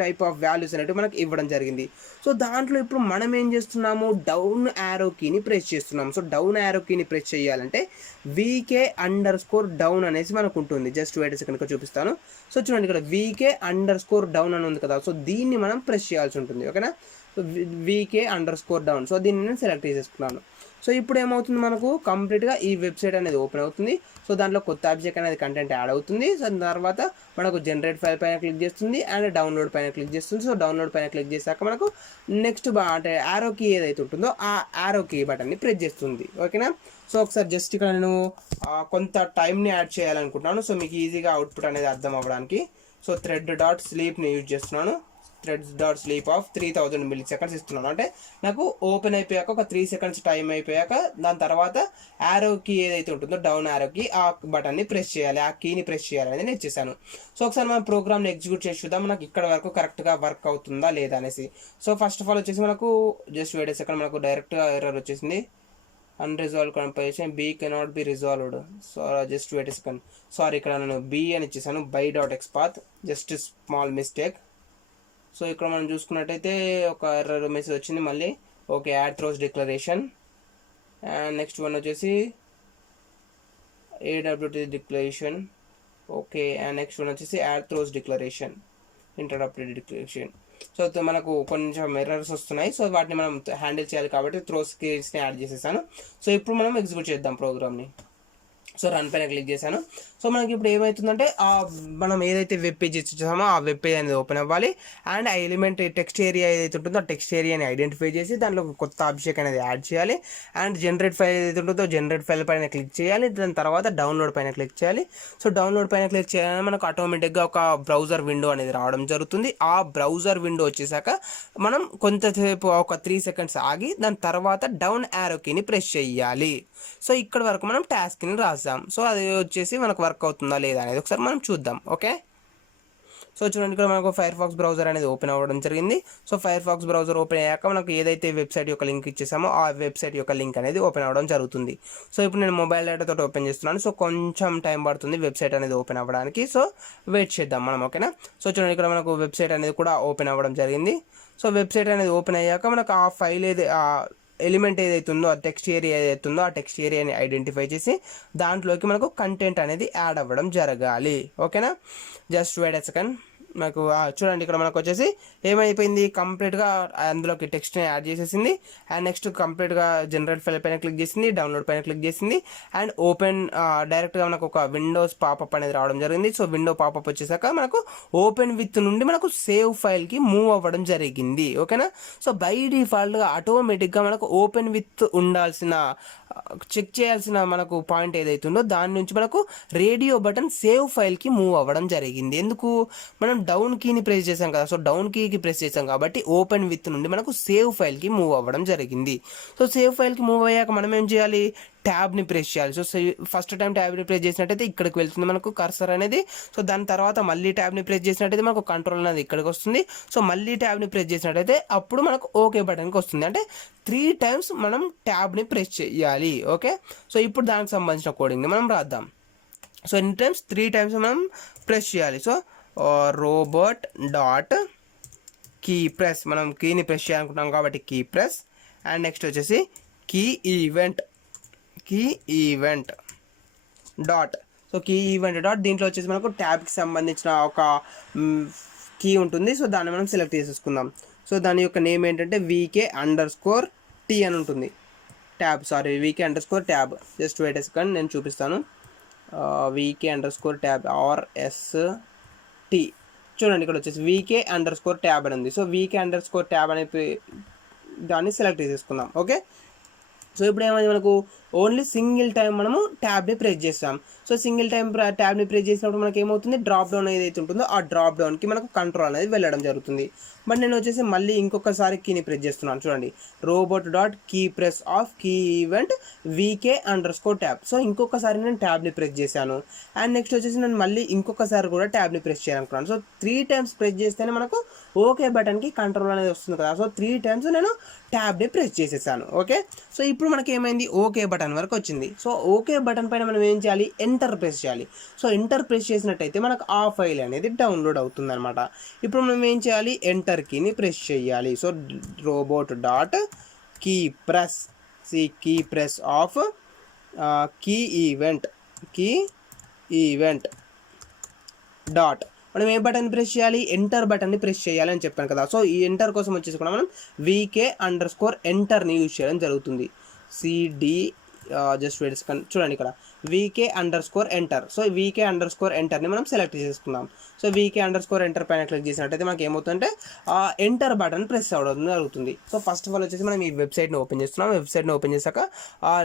టైప్ ఆఫ్ వాల్యూస్ అనేవి మనకి ఇవ్వడం జరిగింది. సో దాంట్లో ఇప్పుడు మనం ఏం చేస్తున్నాము, డౌన్ యారో కీని ప్రెస్ చేస్తున్నాము. సో డౌన్ యారో కీని ప్రెస్ చేయాలంటే VK_డౌన్ అనేసి మనకు ఉంటుంది. జస్ట్ వెయిట్ సెకండ్గా చూపిస్తాను. సో చూడండి ఇక్కడ VK_డౌన్ అని ఉంది కదా. సో దీన్ని మనం ప్రెస్ చేయాల్సి ఉంటుంది. ఓకేనా. సో VK_డౌన్. సో దీన్ని నేను సెలెక్ట్ చేసేసుకున్నాను. సో ఇప్పుడు ఏమవుతుంది, మనకు కంప్లీట్గా ఈ వెబ్సైట్ అనేది ఓపెన్ అవుతుంది. సో దాంట్లో కొత్త ఆబ్జెక్ట్ అనేది కంటెంట్ యాడ్ అవుతుంది. సో దాని తర్వాత మనకు జనరేట్ ఫైల్ పైన క్లిక్ చేస్తుంది అండ్ డౌన్లోడ్ పైన క్లిక్ చేస్తుంది. సో డౌన్లోడ్ పైన క్లిక్ చేశాక మనకు నెక్స్ట్ అంటే యారో కీ ఏదైతే ఉంటుందో ఆ యారో కీ బటన్ని ప్రెస్ చేస్తుంది. ఓకేనా. సో ఒకసారి జస్ట్ ఇక్కడ నేను కొంత టైంని యాడ్ చేయాలనుకుంటున్నాను. సో మీకు ఈజీగా అవుట్పుట్ అనేది అర్థం అవ్వడానికి సో thread.sleepని యూజ్ చేస్తున్నాను. threads.sleep ఆఫ్ 3000 milliseconds ఇస్తున్నాను. అంటే నాకు ఓపెన్ అయిపోయాక ఒక 3 seconds టైం అయిపోయాక దాని తర్వాత యారో కీ ఏదైతే ఉంటుందో డౌన్ యారో కీ ఆ బటన్ని ప్రెస్ చేయాలి, ఆ కీని ప్రెస్ చేయాలి అనేది నేను ఇచ్చేసాను. సో ఒకసారి మనం ప్రోగ్రామ్ని ఎగ్జిక్యూట్ చేసి చూద్దాం మనకు ఇక్కడ వరకు కరెక్ట్గా వర్క్ అవుతుందా లేదా అనేసి. సో ఫస్ట్ ఆఫ్ ఆల్ వచ్చేసి మనకు జస్ట్ వెయిట్ సెకండ్ మనకు డైరెక్ట్గా ఎర్రర్ వచ్చేసింది. Unresolved compilation B cannot be resolved. So just wait second. Sorry ఇక్కడ నేను B అని ఇచ్చేసాను, by.xpath, just small mistake. So ఇక్కడ మనం చూసుకున్నట్టయితే ఒక ఎర్రర్ మెసేజ్ వచ్చింది మళ్ళీ. Okay, add throws declaration and next one వచ్చేసి AWT declaration. Okay, and next one వచ్చేసి add throws declaration, interrupted declaration. So మనకు కొంచెం ఎర్రర్స్ వస్తున్నాయి. సో వాటిని మనం హ్యాండిల్ చేయాలి కాబట్టి త్రోస్ కేస్ని యాడ్ చేసేసాను. సో ఇప్పుడు మనం ఎగ్జిక్యూట్ చేద్దాం ప్రోగ్రామ్ని. సో రన్ పైన క్లిక్ చేశాను. సో మనకి ఇప్పుడు ఏమవుతుందంటే మనం ఏదైతే వెబ్ పేజ్ ఇచ్చామో ఆ వెబ్ పేజ్ అనేది ఓపెన్ అవ్వాలి అండ్ ఆ ఎలిమెంట్ టెక్స్ట్ ఏరియా ఏదైతే ఉంటుందో ఆ టెక్స్ట్ ఏరియాని ఐడెంటిఫై చేసి దాంట్లో కొత్త ఆబ్జెక్ట్ అనేది యాడ్ చేయాలి అండ్ జనరేట్ ఫైల్ ఏదైతే ఉంటుందో జనరేట్ ఫైల్ పైన క్లిక్ చేయాలి. దాని తర్వాత డౌన్లోడ్ పైన క్లిక్ చేయాలి. సో డౌన్లోడ్ పైన క్లిక్ చేయాలని మనకు ఆటోమేటిక్గా ఒక బ్రౌజర్ విండో అనేది రావడం జరుగుతుంది. ఆ బ్రౌజర్ విండో వచ్చేసాక మనం కొంతసేపు ఒక 3 seconds ఆగి దాని తర్వాత డౌన్ యారో కీని ప్రెస్ చేయాలి. సో ఇక్కడ వరకు మనం టాస్క్ని రాసాం. సో అది వచ్చేసి మనకు వర్క్ అవుతుందా లేదా అనేది ఒకసారి మనం చూద్దాం. ఓకే, సో చూడండి ఇక్కడ మనకు ఫైర్ ఫాక్స్ బ్రౌజర్ అనేది ఓపెన్ అవ్వడం జరిగింది. So Firefox browser open అయ్యాక మనకు ఏదైతే వెబ్సైట్ యొక్క లింక్ ఇచ్చేసామో ఆ వెబ్సైట్ యొక్క లింక్ అనేది ఓపెన్ అవ్వడం జరుగుతుంది. సో ఇప్పుడు నేను మొబైల్ డేటాతో ఓపెన్ చేస్తున్నాను. సో కొంచెం టైం పడుతుంది వెబ్సైట్ అనేది ఓపెన్ అవ్వడానికి. సో వెయిట్ చేద్దాం మనం. ఓకేనా. సో చూడండి ఇక్కడ మనకు వెబ్సైట్ అనేది కూడా ఓపెన్ అవ్వడం జరిగింది. సో వెబ్సైట్ అనేది ఓపెన్ అయ్యాక మనకు ఆ ఫైల్ ఎలిమెంట్ ఏదైతే ఉందో ఆ టెక్స్ట్ ఏరియా ఏదైతే ఉందో ఆ టెక్స్ట్ ఏరియాని ఐడెంటిఫై చేసి దాంట్లోకి మనకు కంటెంట్ అనేది యాడ్ అవ్వడం జరగాలి. ఓకేనా. Just wait a second. మనకు చూడండి ఇక్కడ మనకు వచ్చేసి ఏమైపోయింది, కంప్లీట్గా అందులోకి టెక్స్ట్ని యాడ్ చేసేసింది అండ్ నెక్స్ట్ కంప్లీట్గా జనరేట్ ఫైల్ పైన క్లిక్ చేసింది, డౌన్లోడ్ పైన క్లిక్ చేసింది అండ్ ఓపెన్ డైరెక్ట్గా మనకు ఒక విండోస్ పాపప్ అనేది రావడం జరిగింది. సో విండో పాపప్ వచ్చేసాక మనకు ఓపెన్ విత్ నుండి మనకు సేవ్ ఫైల్కి మూవ్ అవ్వడం జరిగింది. ఓకేనా. సో బై డిఫాల్ట్గా ఆటోమేటిక్గా మనకు ఓపెన్ విత్ ఉండాల్సిన చెక్ చేయాల్సిన మనకు పాయింట్ ఏదైతే ఉందో దాని నుంచి మనకు రేడియో బటన్ సేవ్ ఫైల్కి మూవ్ అవ్వడం జరిగింది. ఎందుకు, మనం డౌన్ కీని ప్రెస్ చేసాం కదా. సో డౌన్ కీకి ప్రెస్ చేసాం కాబట్టి ఓపెన్ విత్ నుండి మనకు సేవ్ ఫైల్కి మూవ్ అవ్వడం జరిగింది. సో సేవ్ ఫైల్కి మూవ్ అయ్యాక మనం ఏం చేయాలి, ట్యాబ్ని ప్రెస్ చేయాలి. సో ఫస్ట్ టైం ట్యాబ్ని ప్రెస్ చేసినట్టయితే ఇక్కడికి వెళ్తుంది మనకు కర్సర్ అనేది. సో దాని తర్వాత మళ్ళీ ట్యాబ్ని ప్రెస్ చేసినట్టయితే మనకు కంట్రోల్ అనేది ఇక్కడికి వస్తుంది. సో మళ్ళీ ట్యాబ్ని ప్రెస్ చేసినట్టయితే అప్పుడు మనకు ఓకే బటన్కి వస్తుంది. అంటే 3 times మనం ట్యాబ్ని ప్రెస్ చేయాలి. ఓకే. సో ఇప్పుడు దానికి సంబంధించిన కోడింగ్ని మనం రాద్దాం. సో ఎన్ని టైమ్స్, 3 times మనం ప్రెస్ చేయాలి. So robot dot key press, మనం కీని ప్రెస్ చేయాలనుకుంటాం కాబట్టి కీ ప్రెస్ అండ్ నెక్స్ట్ వచ్చేసి key event dot. So key event dot దీంట్లో వచ్చేసి మనకు ట్యాబ్కి సంబంధించిన ఒక కీ ఉంటుంది. సో దాన్ని మనం సెలెక్ట్ చేసేసుకుందాం. సో దాని యొక్క నేమ్ ఏంటంటే VK_T అని ఉంటుంది. Tab VK tab. Just wait a second, నేను చూపిస్తాను. VK_ట్యాబ్ RST. చూడండి ఇక్కడ వచ్చేసి VK_ట్యాబ్ అని ఉంది. సో VK_ట్యాబ్ అనే దాన్ని సెలెక్ట్ చేసేసుకుందాం. ఓకే, సో ఇప్పుడు ఏమైంది, మనకు ఓన్లీ సింగిల్ టైం మనము ట్యాబ్ని ప్రెస్ చేస్తాం. సో సింగిల్ టైం ట్యాబ్ని ప్రెస్ చేసినప్పుడు మనకి ఏమవుతుంది, డ్రాప్ డౌన్ ఏదైతే ఉంటుందో ఆ డ్రాప్ డౌన్కి మనకు కంట్రోల్ అనేది వెళ్ళడం జరుగుతుంది. బట్ నేను వచ్చేసి మళ్ళీ ఇంకొకసారి కీని ప్రెస్ చేస్తున్నాను. చూడండి, robot.keyPress_of key event VK_ట్యాబ్. సో ఇంకొకసారి నేను ట్యాబ్ని ప్రెస్ చేశాను. అండ్ నెక్స్ట్ వచ్చేసి నేను మళ్ళీ ఇంకొకసారి కూడా ట్యాబ్ని ప్రెస్ చేయాలనుకున్నాను. సో 3 times ప్రెస్ చేస్తేనే మనకు ఓకే బటన్కి కంట్రోల్ అనేది వస్తుంది కదా. సో 3 times నేను ట్యాబ్ని ప్రెస్ చేసేసాను. ఓకే, సో ఇప్పుడు మనకి ఏమైంది, ఓకే బటన్ వరకు వచ్చింది. సో ఓకే బటన్ పైన మనం ఏం చేయాలి, ఎంటర్ ప్రెస్ చేయాలి. సో ఎంటర్ ప్రెస్ చేసినట్టయితే మనకు ఆ ఫైల్ అనేది డౌన్లోడ్ అవుతుంది అనమాట. ఇప్పుడు మనం ఏం చేయాలి, ఎంటర్ కీని ప్రెస్ చేయాలి. So robot.keyPress_of key event dot మనం ఏ బటన్ ప్రెస్ చేయాలి, ఎంటర్ బటన్ని ప్రెస్ చేయాలి అని చెప్పాను కదా. సో ఈ ఎంటర్ కోసం వచ్చేసి కూడా మనం VK_ఎంటర్ని యూజ్ చేయడం జరుగుతుంది. జస్ట్ వెయిట్ సెకండ్, చూడండి ఇక్కడ VK_ఎంటర్. సో VK_ఎంటర్ని మనం సెలెక్ట్ చేసుకుందాం. సో VK_ఎంటర్ పైన క్లిక్ చేసినట్టయితే మనకి ఏమవుతుందంటే ఎంటర్ బటన్ ప్రెస్ అవ్వడం జరుగుతుంది. సో ఫస్ట్ ఆఫ్ ఆల్ వచ్చేసి మనం ఈ వెబ్సైట్ని ఓపెన్ చేస్తున్నాం. వెబ్సైట్ని ఓపెన్ చేశాక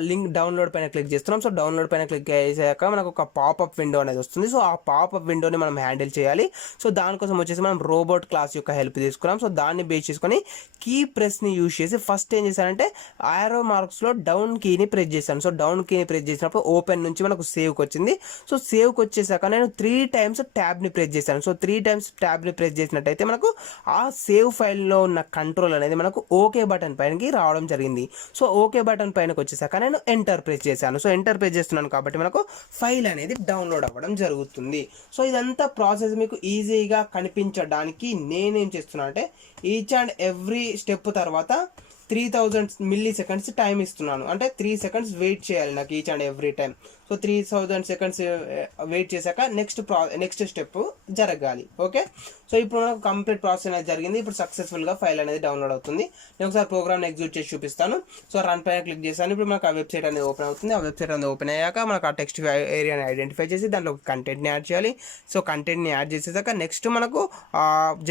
లింక్ డౌన్లోడ్ పైన క్లిక్ చేస్తున్నాం. సో డౌన్లోడ్ పైన క్లిక్ చేశాక మనకు ఒక పాపప్ విండో అనేది వస్తుంది. సో ఆ పాపప్ విండోని మనం హ్యాండిల్ చేయాలి. సో దానికోసం వచ్చేసి మనం రోబోట్ క్లాస్ యొక్క హెల్ప్ తీసుకున్నాం. సో దాన్ని బేస్ చేసుకొని కీ ప్రెస్ని యూజ్ చేసి ఫస్ట్ ఏం చేశానంటే ఆరో మార్క్స్లో డౌన్ కీని ప్రెస్ చేశాను. సో డౌన్ కీని ప్రెస్ చేసినప్పుడు ఓపెన్ నుంచి మనకు సేవ్కి వచ్చింది. సో సేవ్కి వచ్చేసాక నేను 3 times ట్యాబ్ని ప్రెస్ చేశాను. సో 3 times ట్యాబ్ని ప్రెస్ చేసినట్టయితే మనకు ఆ సేవ్ ఫైల్లో ఉన్న కంట్రోల్ అనేది మనకు ఓకే బటన్ పైనకి రావడం జరిగింది. సో ఓకే బటన్ పైనకి వచ్చేసాక నేను ఎంటర్ ప్రెస్ చేశాను. సో ఎంటర్ ప్రెస్ చేస్తున్నాను కాబట్టి మనకు ఫైల్ అనేది డౌన్లోడ్ అవ్వడం జరుగుతుంది. సో ఇదంతా ప్రాసెస్ మీకు ఈజీగా కనిపించడానికి నేనేం చేస్తున్నాను అంటే ఈచ్ అండ్ ఎవ్రీ స్టెప్ తర్వాత 3000 milliseconds టైం ఇస్తున్నాను. అంటే 3 seconds వెయిట్ చేయాలి నాకు each and every time. So 3000 seconds wait చేశాక నెక్స్ట్ స్టెప్ జరగాలి. ఓకే, సో ఇప్పుడు మనకు కంప్లీట్ ప్రాసెస్ అనేది జరిగింది. ఇప్పుడు సక్సెస్ఫుల్గా ఫైల్ అనేది డౌన్లోడ్ అవుతుంది. నేను ఒకసారి ప్రోగ్రామ్ని ఎగ్జిక్యూట్ చేసి చూపిస్తాను. సో రన్ పైన క్లిక్ చేశాను. ఇప్పుడు మనకు ఆ వెబ్సైట్ అనేది ఓపెన్ అవుతుంది. ఆ వెబ్సైట్ అనేది ఓపెన్ అయ్యాక మనకు ఆ టెక్స్ట్ ఏరియాని ఐడెంటిఫై చేసి దాంట్లో కంటెంట్ని యాడ్ చేయాలి. సో కంటెంట్ని యాడ్ చేసేసాక నెక్స్ట్ మనకు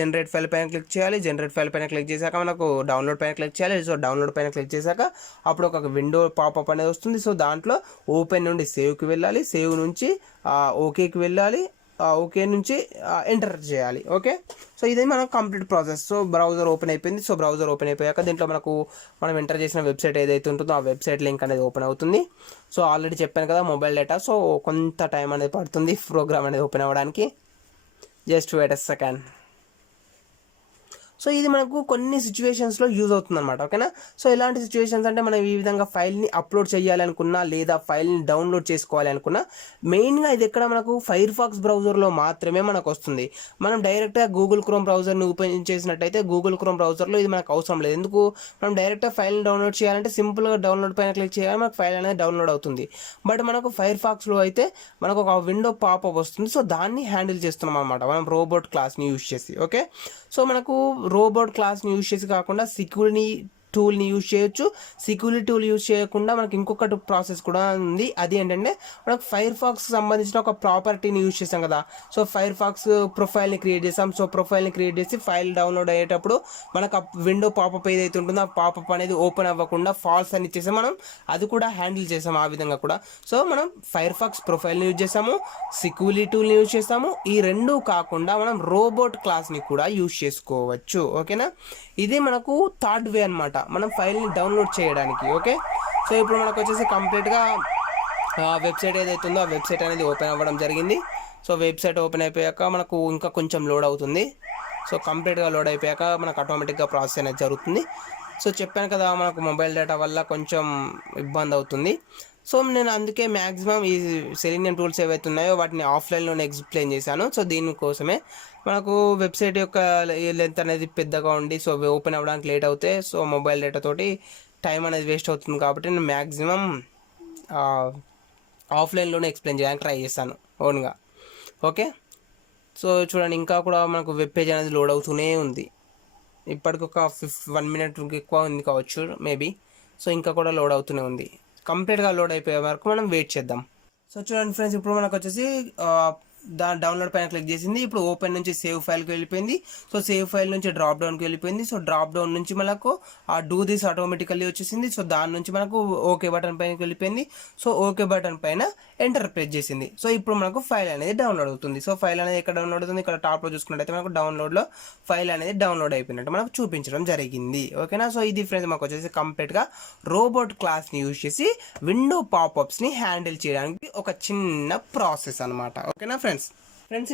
జనరేట్ ఫైల్ పైన క్లిక్ చేయాలి. జనరేట్ ఫైల్ పైన క్లిక్ చేశాక మనకు డౌన్లోడ్ పైన క్లిక్ చేయాలి. సో డౌన్లోడ్ పైన క్లిక్ చేశాక అప్పుడు ఒక విండో పాపప్ అనేది వస్తుంది. సో దాంట్లో ఓపెన్ నుండి సేవ్కి వెళ్ళాలి, సేవ్ నుంచి ఓకేకి వెళ్ళాలి, ఓకే నుంచి ఎంటర్ చేయాలి. ఓకే, సో ఇదే మనకు complete process. So browser open అయిపోయింది. సో బ్రౌజర్ ఓపెన్ అయిపోయాక దీంట్లో మనం ఎంటర్ చేసిన వెబ్సైట్ ఏదైతే ఉంటుందో ఆ వెబ్సైట్ లింక్ అనేది ఓపెన్ అవుతుంది. సో ఆల్రెడీ చెప్పాను కదా మొబైల్ డేటా, సో కొంత టైం అనేది పడుతుంది ప్రోగ్రామ్ అనేది ఓపెన్ అవ్వడానికి. Just wait a second. So ఇది మనకు కొన్ని సిచ్యువేషన్స్లో యూజ్ అవుతుంది అనమాట. ఓకేనా, సో ఎలాంటి సిచ్యువేషన్స్ అంటే మనం ఈ విధంగా ఫైల్ని అప్లోడ్ చేయాలి అనుకున్నా లేదా ఫైల్ని డౌన్లోడ్ చేసుకోవాలి అనుకున్నా మెయిన్గా ఇది ఎక్కడ మనకు ఫైర్ ఫాక్స్ బ్రౌజర్లో మాత్రమే మనకు వస్తుంది. మనం డైరెక్ట్గా గూగుల్ క్రోమ్ బ్రౌజర్ని ఓపెన్ చేసినట్టయితే గూగుల్ క్రోమ్ బ్రౌజర్లో ఇది మనకు అవసరం లేదు. ఎందుకు, మనం డైరెక్ట్గా ఫైల్ని డౌన్లోడ్ చేయాలంటే సింపుల్గా డౌన్లోడ్ పైన క్లిక్ చేయాలి, మనకు ఫైల్ అనేది డౌన్లోడ్ అవుతుంది. బట్ మనకు ఫైర్ ఫాక్స్లో అయితే మనకు ఒక విండో పాపప్ వస్తుంది. సో దాన్ని హ్యాండిల్ చేస్తున్నాం అనమాట మనం రోబోట్ క్లాస్ని యూజ్ చేసి. ఓకే, సో మనకు రోబోట్ క్లాస్ని యూజ్ చేసి కాకుండా సిక్యూరిటీ టూల్ని యూజ్ చేయొచ్చు. సెక్యూరిటీ టూల్ యూజ్ చేయకుండా మనకి ఇంకొకటి ప్రాసెస్ కూడా ఉంది. అది ఏంటంటే మనకు ఫైర్ ఫాక్స్ సంబంధించిన ఒక ప్రాపర్టీని యూజ్ చేసాం కదా. సో ఫైర్ ఫాక్స్ ప్రొఫైల్ని క్రియేట్ చేసాం. సో ప్రొఫైల్ని క్రియేట్ చేసి ఫైల్ డౌన్లోడ్ అయ్యేటప్పుడు మనకు ఆ విండో పాపప్ ఏదైతే ఉంటుందో ఆ పాపప్ అనేది ఓపెన్ అవ్వకుండా ఫాల్స్ అని ఇచ్చేసాం. మనం అది కూడా హ్యాండిల్ చేసాం ఆ విధంగా కూడా. సో మనం ఫైర్ ఫాక్స్ ప్రొఫైల్ని యూజ్ చేసాము, సెక్యూరిటీ టూల్ని యూజ్ చేసాము. ఈ రెండు కాకుండా మనం రోబోట్ క్లాస్ని కూడా యూజ్ చేసుకోవచ్చు. ఓకేనా, ఇది మనకు థర్డ్ వే అనమాట మనం ఫైల్ని డౌన్లోడ్ చేయడానికి. ఓకే, సో ఇప్పుడు మనకు వచ్చేసి కంప్లీట్గా వెబ్సైట్ ఏదైతే ఉందో ఆ వెబ్సైట్ అనేది ఓపెన్ అవ్వడం జరిగింది. సో వెబ్సైట్ ఓపెన్ అయిపోయాక మనకు ఇంకా కొంచెం లోడ్ అవుతుంది. సో కంప్లీట్గా లోడ్ అయిపోయాక మనకు ఆటోమేటిక్గా ప్రాసెస్ అనేది జరుగుతుంది. సో చెప్పాను కదా మనకు మొబైల్ డేటా వల్ల కొంచెం ఇబ్బంది అవుతుంది. సో నేను అందుకే మ్యాక్సిమం ఈ సెలీనియం టూల్స్ ఏవైతే ఉన్నాయో వాటిని ఆఫ్లైన్లోనే ఎక్స్ప్లెయిన్ చేశాను. సో దీనికోసమే మనకు వెబ్సైట్ యొక్క లెంత్ అనేది పెద్దగా ఉండి సో ఓపెన్ అవ్వడానికి లేట్ అవుతే సో మొబైల్ డేటా తోటి టైం అనేది వేస్ట్ అవుతుంది. కాబట్టి నేను మ్యాక్సిమం ఆఫ్లైన్లోనే ఎక్స్ప్లెయిన్ చేయడానికి ట్రై చేశాను. ఓన్గా. ఓకే, సో చూడండి ఇంకా కూడా మనకు వెబ్ పేజ్ అనేది లోడ్ అవుతూనే ఉంది. ఇప్పటికి ఒక 1 మినిట్ ఎక్కువ ఉంది కావచ్చు మేబీ. సో ఇంకా కూడా లోడ్ అవుతూనే ఉంది. కంప్లీట్గా లోడ్ అయిపోయే వరకు మనం వెయిట్ చేద్దాం. సో చూడండి ఫ్రెండ్స్, ఇప్పుడు మనకు వచ్చేసి డౌన్లోడ్ పైన క్లిక్ చేసింది. ఇప్పుడు ఓపెన్ నుంచి సేవ్ ఫైల్కి వెళ్ళిపోయింది. సో సేవ్ ఫైల్ నుంచి డ్రాప్ డౌన్కి వెళ్ళిపోయింది. సో డ్రాప్ డౌన్ నుంచి మనకు డూ దిస్ ఆటోమేటికల్లీ వచ్చేసింది. సో దాని నుంచి మనకు ఓకే బటన్ పైనకి వెళ్ళిపోయింది. సో ఓకే బటన్ పైన ఎంటర్ ప్రెస్ చేసింది. సో ఇప్పుడు మనకు ఫైల్ అనేది డౌన్లోడ్ అవుతుంది. సో ఫైల్ అనేది ఎక్కడ డౌన్లోడ్ అవుతుంది, ఇక్కడ టాప్లో చూసుకున్నట్టయితే మనకు డౌన్లోడ్లో ఫైల్ అనేది డౌన్లోడ్ అయిపోయినట్టు మనకు చూపించడం జరిగింది. ఓకేనా, సో ఇది ఫ్రెండ్స్ మాకు వచ్చేసి కంప్లీట్గా రోబోట్ క్లాస్ని యూజ్ చేసి విండో పాపప్స్ని హ్యాండిల్ చేయడానికి ఒక చిన్న ప్రాసెస్ అనమాట. ఓకేనా ఫ్రెండ్స్,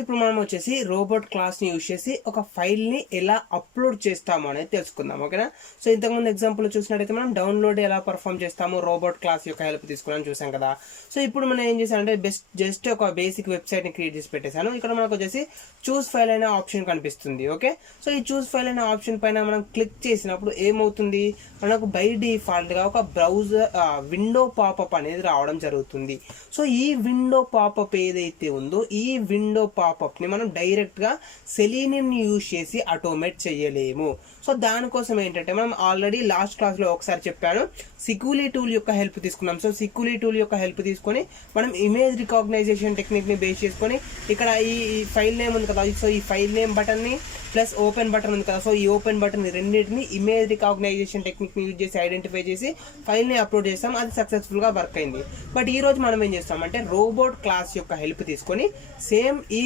ఇప్పుడు మనం వచ్చేసి రోబోట్ క్లాస్ని యూజ్ చేసి ఒక ఫైల్ని ఎలా అప్లోడ్ చేస్తాము అనేది తెలుసుకుందాం. ఓకేనా, సో ఇంతకుముందు ఎగ్జాంపుల్ చూసినట్టయితే మనం డౌన్లోడ్ ఎలా పర్ఫామ్ చేస్తాము రోబోట్ క్లాస్ యొక్క హెల్ప్ తీసుకుని చూసాం కదా. సో ఇప్పుడు మనం ఏం చేసామంటే జస్ట్ ఒక బేసిక్ వెబ్సైట్ని క్రియేట్ చేసి పెట్టేశాను. ఇక్కడ మనకు వచ్చేసి చూస్ ఫైల్ అనే ఆప్షన్ కనిపిస్తుంది. ఓకే, సో ఈ చూస్ ఫైల్ అనే ఆప్షన్ పైన మనం క్లిక్ చేసినప్పుడు ఏమవుతుంది, మనకు బై డిఫాల్ట్గా ఒక బ్రౌజర్ విండో పాపప్ అనేది రావడం జరుగుతుంది. సో ఈ విండో పాపప్ ఏదైతే ఉందో ఈ విండో పాపప్ని మనం డైరెక్ట్గా సెలీనియంని యూజ్ చేసి ఆటోమేట్ చేయలేము. సో దానికోసం ఏంటంటే మనం ఆల్రెడీ లాస్ట్ క్లాస్లో ఒకసారి చెప్పాను, సిక్యూలీ టూల్ యొక్క హెల్ప్ తీసుకున్నాం. సో సిక్యూలీ టూల్ యొక్క హెల్ప్ తీసుకొని మనం ఇమేజ్ రికాగ్నైజేషన్ టెక్నిక్ని బేస్ చేసుకొని ఇక్కడ ఈ ఫైల్ నేమ్ ఉంది కదా, సో ఈ ఫైల్ నేమ్ బటన్ని ప్లస్ ఓపెన్ బటన్ ఉంది కదా, సో ఈ ఓపెన్ బటన్ రెండింటిని ఇమేజ్ రికాగ్నైజేషన్ టెక్నిక్ని యూజ్ చేసి ఐడెంటిఫై చేసి ఫైల్ని అప్లోడ్ చేస్తాం. అది సక్సెస్ఫుల్గా వర్క్ అయింది. బట్ ఈ రోజు మనం ఏం చేస్తామంటే రోబోట్ క్లాస్ యొక్క హెల్ప్ తీసుకొని సేమ్ ఈ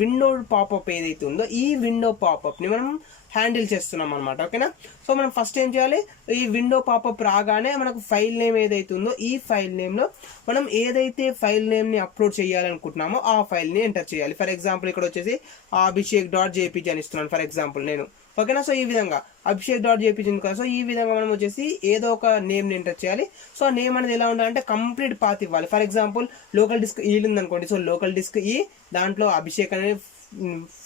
విండో పాపప్ ఏదైతే ఉందో ఈ విండో పాపప్ని మనం హ్యాండిల్ చేస్తున్నాం అనమాట. ఓకేనా, సో మనం ఫస్ట్ ఏం చేయాలి, ఈ విండో పాపప్ రాగానే మనకు ఫైల్ నేమ్ ఏదైతే ఉందో ఈ ఫైల్ నేమ్లో మనం ఏదైతే ఫైల్ నేమ్ని అప్లోడ్ చేయాలనుకుంటున్నామో ఆ ఫైల్ని ఎంటర్ చేయాలి. ఫర్ ఎగ్జాంపుల్ ఇక్కడ వచ్చేసి abhishek.jpg అని ఇస్తున్నాను ఫర్ ఎగ్జాంపుల్ నేను. ఓకేనా, సో ఈ విధంగా abhishek.jpg ఉంది కదా, సో ఈ విధంగా మనం వచ్చేసి ఏదో ఒక నేమ్ని ఎంటర్ చేయాలి. సో ఆ నేమ్ అనేది ఎలా ఉండాలంటే కంప్లీట్ పాత్ ఇవ్వాలి. ఫర్ ఎగ్జాంపుల్ లోకల్ డిస్క్ ఈ ఉందనుకోండి, సో లోకల్ డిస్క్ ఈ దాంట్లో అభిషేక్ అనే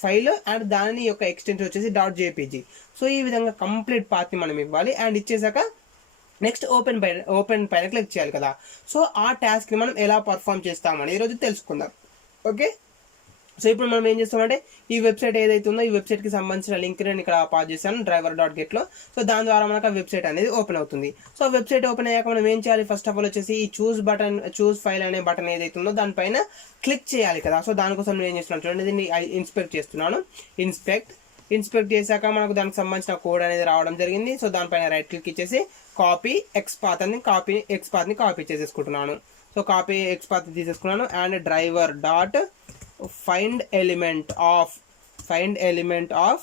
ఫైల్ అండ్ దాని యొక్క ఎక్స్టెన్షన్ వచ్చేసి .jpg. సో ఈ విధంగా కంప్లీట్ పాత్ని మనం ఇవ్వాలి. అండ్ ఇచ్చేసాక నెక్స్ట్ ఓపెన్ పైన క్లిక్ చేయాలి కదా. సో ఆ టాస్క్ని మనం ఎలా పర్ఫామ్ చేస్తామని ఈరోజు తెలుసుకుందాం. ఓకే, సో ఇప్పుడు మనం ఏం చేస్తామంటే ఈ వెబ్సైట్ ఏదైతే ఉందో ఈ వెబ్సైట్కి సంబంధించిన లింక్ నేను ఇక్కడ పాస్ చేశాను driver.getలో. సో దాని ద్వారా మనకు ఆ వెబ్సైట్ అనేది ఓపెన్ అవుతుంది. సో వెబ్సైట్ ఓపెన్ అయ్యాక మనం ఏం చేయాలి, ఫస్ట్ ఆఫ్ ఆల్ వచ్చేసి ఈ చూస్ ఫైల్ అనే బటన్ ఏదైతే ఉందో దానిపైన క్లిక్ చేయాలి కదా. సో దానికోసం నేను ఏం చేస్తున్నాను చూడండి, దీన్ని ఇన్స్పెక్ట్ చేస్తున్నాను. ఇన్స్పెక్ట్ చేశాక మనకు దానికి సంబంధించిన కోడ్ అనేది రావడం జరిగింది. సో దానిపైన రైట్ క్లిక్ ఇచ్చేసి కాపీ ఎక్స్పాత్ని కాపీ చేసేసుకుంటున్నాను. సో కాపీ ఎక్స్పాత్ తీసేసుకున్నాను. And driver.find element of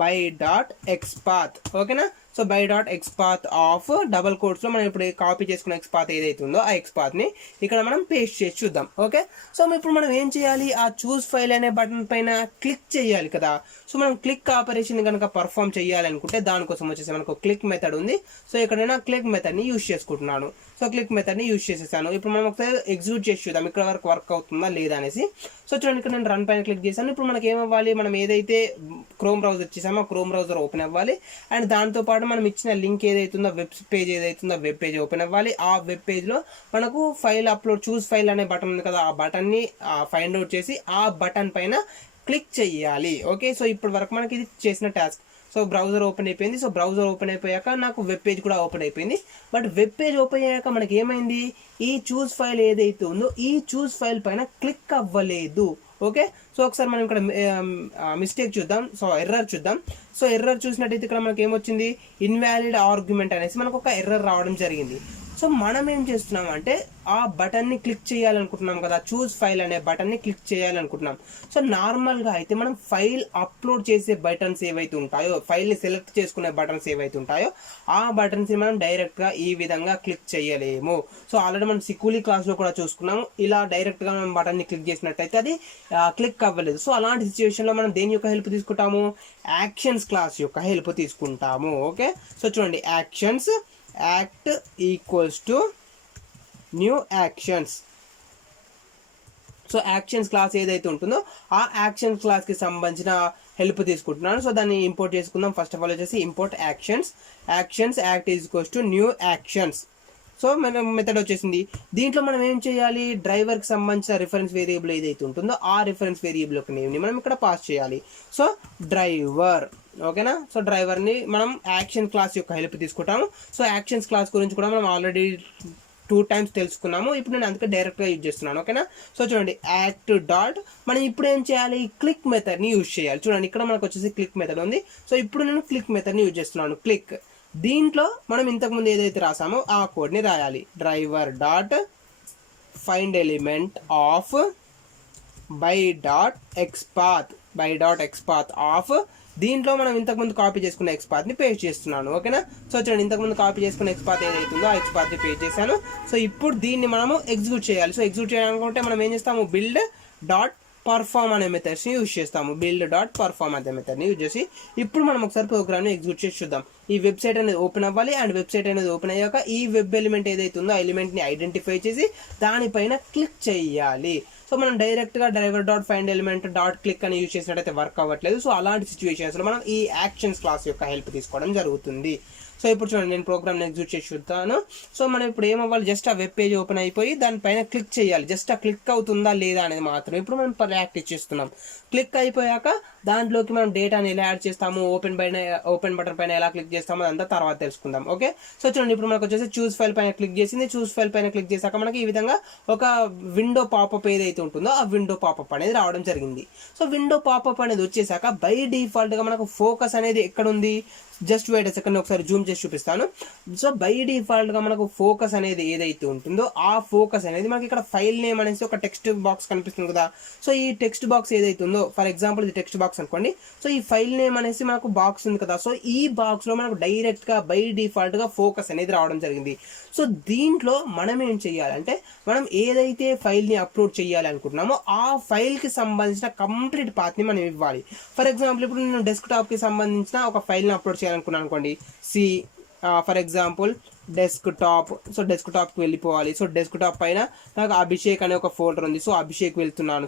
by.xpath. ఓకేనా, సో by.xpath ఆఫ్ డబల్ కోట్స్లో మనం ఇప్పుడు కాపీ చేసుకున్న ఎక్స్పాత్ ఏదైతే ఉందో ఆ ఎక్స్పాత్ని ఇక్కడ మనం పేస్ట్ చేసి చూద్దాం. ఓకే, సో ఇప్పుడు మనం ఏం చేయాలి, ఆ చూస్ ఫైల్ అనే బటన్ పైన క్లిక్ చేయాలి కదా. సో మనం క్లిక్ ఆపరేషన్ కనుక పర్ఫామ్ చేయాలనుకుంటే దానికోసం వచ్చేసి మనకు క్లిక్ మెథడ్ ఉంది. సో ఇక్కడ నేను క్లిక్ మెథడ్ని యూజ్ చేసుకుంటున్నాను. సో క్లిక్ మెథడ్ని యూజ్ చేసేసాను. ఇప్పుడు మనం ఒకసారి ఎగ్జిక్యూట్ చేసి చూద్దాం ఇక్కడ వరకు వర్క్ అవుతుందా లేదా అనేసి. సో చూడండి ఇక్కడ నేను రన్ పైన క్లిక్ చేశాను. ఇప్పుడు మనకి ఏమవ్వాలి, మనం ఏదైతే క్రోమ్ బ్రౌజర్ చేసామో ఆ క్రోమ్ బ్రౌజర్ ఓపెన్ అవ్వాలి. అండ్ దాంతోపాటు మనం ఇచ్చిన లింక్ ఏదైతుందో web page web page open అవ్వాలి. ఆ వెబ్ పేజ్లో మనకు ఫైల్ అప్లోడ్ చూస్ ఫైల్ అనే బటన్ ఉంది కదా, ఆ బటన్ని ఫైండ్ అవుట్ చేసి ఆ బటన్ పైన క్లిక్ చేయాలి. ఓకే, సో ఇప్పటి వరకు మనకి ఇది చేసిన టాస్క్. సో బ్రౌజర్ ఓపెన్ అయిపోయింది. సో బ్రౌజర్ ఓపెన్ అయిపోయాక నాకు వెబ్ పేజ్ కూడా ఓపెన్ అయిపోయింది. బట్ వెబ్ పేజ్ ఓపెన్ అయ్యాక మనకి ఏమైంది, ఈ చూస్ ఫైల్ ఏదైతే ఉందో ఈ చూస్ ఫైల్ పైన క్లిక్ అవ్వలేదు. ఓకే, సో ఒకసారి మనం ఇక్కడ మిస్టేక్ చూద్దాం. సో ఎర్రర్ చూద్దాం. సో ఎర్రర్ చూసినట్టయితే ఇక్కడ మనకి ఏమొచ్చింది, ఇన్వాలిడ్ ఆర్గ్యుమెంట్ అనేసి మనకు ఒక ఎర్రర్ రావడం జరిగింది. సో మనం ఏం చేస్తున్నాం అంటే ఆ బటన్ని క్లిక్ చేయాలనుకుంటున్నాం కదా, చూస్ ఫైల్ అనే బటన్ని క్లిక్ చేయాలనుకుంటున్నాం. సో నార్మల్గా అయితే మనం ఫైల్ అప్లోడ్ చేసే బటన్స్ ఏవైతే ఉంటాయో, ఫైల్ని సెలెక్ట్ చేసుకునే బటన్స్ ఏవైతే ఉంటాయో ఆ బటన్స్ని మనం డైరెక్ట్గా ఈ విధంగా క్లిక్ చేయలేము. సో ఆల్రెడీ మనం సిక్యూలీ క్లాస్లో కూడా చూసుకున్నాము, ఇలా డైరెక్ట్గా మనం బటన్ని క్లిక్ చేసినట్టయితే అది క్లిక్ అవ్వలేదు. సో అలాంటి సిచ్యువేషన్లో మనం దేని యొక్క హెల్ప్ తీసుకుంటాము, యాక్షన్స్ క్లాస్ యొక్క హెల్ప్ తీసుకుంటాము. ఓకే, సో చూడండి actions act equals to new actions. So actions class ఏదైతే ఉంటుందో ఆ యాక్షన్స్ క్లాస్కి సంబంధించిన హెల్ప్ తీసుకుంటున్నాను. సో దాన్ని ఇంపోర్ట్ చేసుకుందాం. ఫస్ట్ ఆఫ్ ఆల్ వచ్చేసి import actions act is equals to new actions. So మన మెథడ్ వచ్చేసింది. దీంట్లో మనం ఏం చేయాలి, డ్రైవర్కి సంబంధించిన రిఫరెన్స్ వేరియబుల్ ఏదైతే ఉంటుందో ఆ రిఫరెన్స్ వేరియబుల్ యొక్క నేమ్ని మనం ఇక్కడ పాస్ చేయాలి. సో డ్రైవర్, ఓకేనా. సో డ్రైవర్ని మనం యాక్షన్ క్లాస్ యొక్క హెల్ప్ తీసుకుంటాము. సో యాక్షన్స్ క్లాస్ గురించి కూడా మనం ఆల్రెడీ 2 times తెలుసుకున్నాము. ఇప్పుడు నేను అందుకే డైరెక్ట్గా యూజ్ చేస్తున్నాను, ఓకేనా. సో చూడండి యాక్ట్ డాట్, మనం ఇప్పుడు ఏం చేయాలి, క్లిక్ మెథడ్ని యూజ్ చేయాలి. చూడండి ఇక్కడ మనకు వచ్చేసి క్లిక్ మెథడ్ ఉంది. సో ఇప్పుడు నేను క్లిక్ మెథడ్ని యూజ్ చేస్తున్నాను. క్లిక్, దీంట్లో మనం ఇంతకుముందు ఏదైతే రాసామో ఆ కోడ్ని రాయాలి. Driver dot find element of by dot XPath of, దీంట్లో మనం ఇంతకుముందు కాపీ చేసుకున్న ఎక్స్పాత్ని పేస్ట్ చేస్తున్నాను, ఓకేనా. సో చూడండి ఇంతకుముందు కాపీ చేసుకున్న ఎక్స్పాత్ ఏదైతుందో ఆ ఎక్స్పాత్ని పేస్ట్ చేశాను. సో ఇప్పుడు దీన్ని మనము ఎగ్జిక్యూట్ చేయాలి. సో ఎగ్జిక్యూట్ చేయాలనుకుంటే మనం ఏం చేస్తాము, బిల్డ్ డాట్ పర్ఫామ్ అనే మెథడ్స్ని యూజ్ చేస్తాము. బిల్డ్ డాట్ పర్ఫామ్ అనే మెథడ్ని యూజ్ చేసి ఇప్పుడు మనం ఒకసారి ప్రోగ్రామ్ని ఎగ్జిక్యూట్ చేసి చూద్దాం. ఈ వెబ్సైట్ అనేది ఓపెన్ అవ్వాలి. అండ్ వెబ్సైట్ అనేది ఓపెన్ అయ్యాక ఈ వెబ్ ఎలిమెంట్ ఏదైతే ఉందో ఆ ఎలిమెంట్ని ఐడెంటిఫై చేసి దానిపైన క్లిక్ చేయాలి. సో మనం డైరెక్ట్గా driver dot find element dot click అని యూజ్ చేసినట్టయితే వర్క్ అవ్వట్లేదు. సో అలాంటి సిచ్యువేషన్స్లో మనం ఈ యాక్షన్స్ క్లాస్ యొక్క హెల్ప్ తీసుకోవడం జరుగుతుంది. సో ఇప్పుడు చూడండి నేను ప్రోగ్రామ్ని ఎగ్జిక్యూట్ చేసి చూద్దాను. సో మనం ఇప్పుడు ఏమవ్వాలి, జస్ట్ ఆ వెబ్ పేజ్ ఓపెన్ అయిపోయి దానిపైన క్లిక్ చేయాలి. జస్ట్ ఆ క్లిక్ అవుతుందా లేదా అనేది మాత్రం ఇప్పుడు మనం ప్రాక్టీస్ చేస్తున్నాం. క్లిక్ అయిపోయాక దాంట్లోకి మనం డేటాని ఎలా యాడ్ చేస్తాము, ఓపెన్ బటన్ పైన ఎలా క్లిక్ చేస్తామో అదంతా తర్వాత తెలుసుకుందాం, ఓకే. సో చూడండి ఇప్పుడు మనకు వచ్చేసి చూస్ ఫైల్ పైన క్లిక్ చేసింది. చూస్ ఫైల్ పైన క్లిక్ చేశాక మనకి ఈ విధంగా ఒక విండో పాపప్ ఏదైతే ఉంటుందో ఆ విండో పాపప్ అనేది రావడం జరిగింది. సో విండో పాపప్ అనేది వచ్చేసాక బై డిఫాల్ట్గా మనకు ఫోకస్ అనేది ఎక్కడ ఉంది, జస్ట్ వెయిట్ సెకండ్ ఒకసారి జూమ్ చేసి చూపిస్తాను. సో బై డిఫాల్ట్గా మనకు ఫోకస్ అనేది ఏదైతే ఉంటుందో ఆ ఫోకస్ అనేది మనకి ఇక్కడ ఫైల్ నేమ్ అనేసి ఒక టెక్స్ట్ బాక్స్ కనిపిస్తుంది కదా. సో ఈ టెక్స్ట్ బాక్స్ ఏదైతే ఉందో, ఫర్ ఎగ్జాంపుల్ ఇది టెక్స్ట్ బాక్స్ అనుకోండి. సో ఈ ఫైల్ నేమ్ అనేసి మనకు బాక్స్ ఉంది కదా. సో ఈ బాక్స్లో మనకు డైరెక్ట్గా బై డిఫాల్ట్గా ఫోకస్ అనేది రావడం జరిగింది. సో దీంట్లో మనం ఏం చేయాలంటే, మనం ఏదైతే ఫైల్ని అప్లోడ్ చేయాలి అనుకుంటున్నామో ఆ ఫైల్కి సంబంధించిన కంప్లీట్ పాత్ని మనం ఇవ్వాలి. ఫర్ ఎగ్జాంపుల్ ఇప్పుడు నేను డెస్క్టాప్కి సంబంధించిన ఒక ఫైల్ని అప్లోడ్ చేయాలనుకున్నాను అనుకోండి. For example desktop. సో డెస్క్టాప్కి వెళ్ళిపోవాలి. సో డెస్క్టాప్ పైన నాకు అభిషేక్ అనే ఒక ఫోల్డర్ ఉంది. సో అభిషేక్ వెళ్తున్నాను,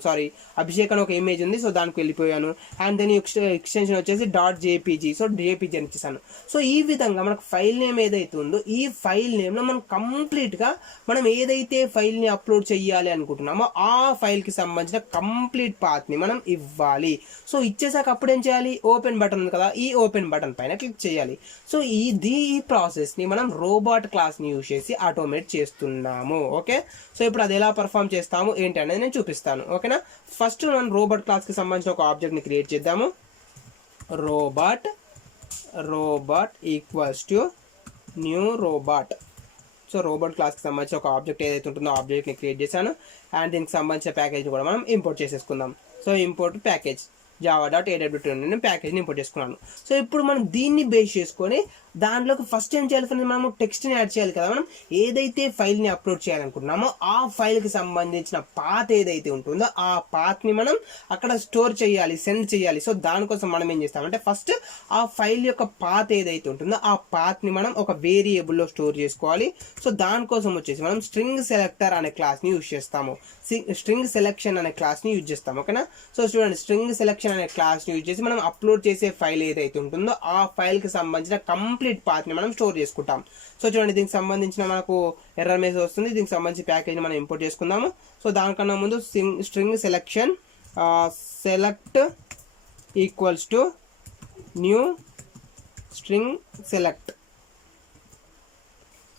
అభిషేక్ అనే ఒక ఇమేజ్ ఉంది. సో దానికి వెళ్ళిపోయాను. అండ్ దాని ఎక్స్టెన్షన్ వచ్చేసి .jpg. సో jpg అని ఇచ్చేసాను. సో ఈ విధంగా మనకు ఫైల్ నేమ్ ఏదైతే ఉందో ఈ ఫైల్ నేమ్లో మనం కంప్లీట్గా మనం ఏదైతే ఫైల్ని అప్లోడ్ చేయాలి అనుకుంటున్నామో ఆ ఫైల్కి సంబంధించిన కంప్లీట్ పాత్ని మనం ఇవ్వాలి. సో ఇచ్చేసాక అప్పుడు ఏం చేయాలి, ఓపెన్ బటన్ ఉంది కదా, ఈ ఓపెన్ బటన్ పైన క్లిక్ చేయాలి. సో ఈ ప్రాసెస్ని మనం రోబోట్ క్లాస్ని యూజ్ చేసి ఆటోమేట్ చేస్తున్నాము, ఓకే. సో ఇప్పుడు అది ఎలా పర్ఫామ్ చేస్తాము ఏంటి అనేది నేను చూపిస్తాను, ఓకేనా. ఫస్ట్ మనం రోబోట్ క్లాస్కి సంబంధించిన ఒక ఆబ్జెక్ట్ని క్రియేట్ చేద్దాము. Robot equals to new robot. So robot క్లాస్కి సంబంధించిన ఒక ఆబ్జెక్ట్ ఏదైతే ఉంటుందో ఆబ్జెక్ట్ని క్రియేట్ చేశాను. అండ్ దీనికి సంబంధించిన ప్యాకేజ్ని కూడా మనం ఇంపోర్ట్ చేసేసుకుందాం. సో ఇంపోర్ట్ ప్యాకేజ్ java.aw2 నేను ప్యాకేజ్ని ఇంపోర్ట్ చేసుకున్నాను. సో ఇప్పుడు మనం దీన్ని బేస్ చేసుకొని దాంట్లోకి ఫస్ట్ ఏం చేయాలి, మనము టెక్స్ట్ని యాడ్ చేయాలి కదా. మనం ఏదైతే ఫైల్ని అప్లోడ్ చేయాలనుకుంటున్నామో ఆ ఫైల్కి సంబంధించిన పాత్ ఏదైతే ఉంటుందో ఆ పాత్ని మనం అక్కడ స్టోర్ చేయాలి, సెండ్ చేయాలి. సో దానికోసం మనం ఏం చేస్తామంటే ఫస్ట్ ఆ ఫైల్ యొక్క పాత్ ఏదైతే ఉంటుందో ఆ పాత్ని మనం ఒక వేరియబుల్లో స్టోర్ చేసుకోవాలి. సో దానికోసం వచ్చేసి మనం స్ట్రింగ్ సెలెక్టర్ అనే క్లాస్ని యూజ్ చేస్తాము. స్ట్రింగ్ సెలెక్షన్ అనే క్లాస్ని యూజ్ చేస్తాం, ఓకేనా. సో చూడండి స్ట్రింగ్ సెలెక్షన్ అనే క్లాస్ని యూజ్ చేసి మనం అప్లోడ్ చేసే ఫైల్ ఏదైతే ఉంటుందో ఆ ఫైల్కి సంబంధించిన కంప్లీట్ పాత్ని మనం స్టోర్ చేసుకుంటాం. సో చూడండి దీనికి సంబంధించిన మనకు ఎర్రర్ మెసేజ్ వస్తుంది. దీనికి సంబంధించి ప్యాకేజ్ని మనం ఇంపోర్ట్ చేసుకుందాము. సో దానికన్నా ముందు string selection select equals to new string select.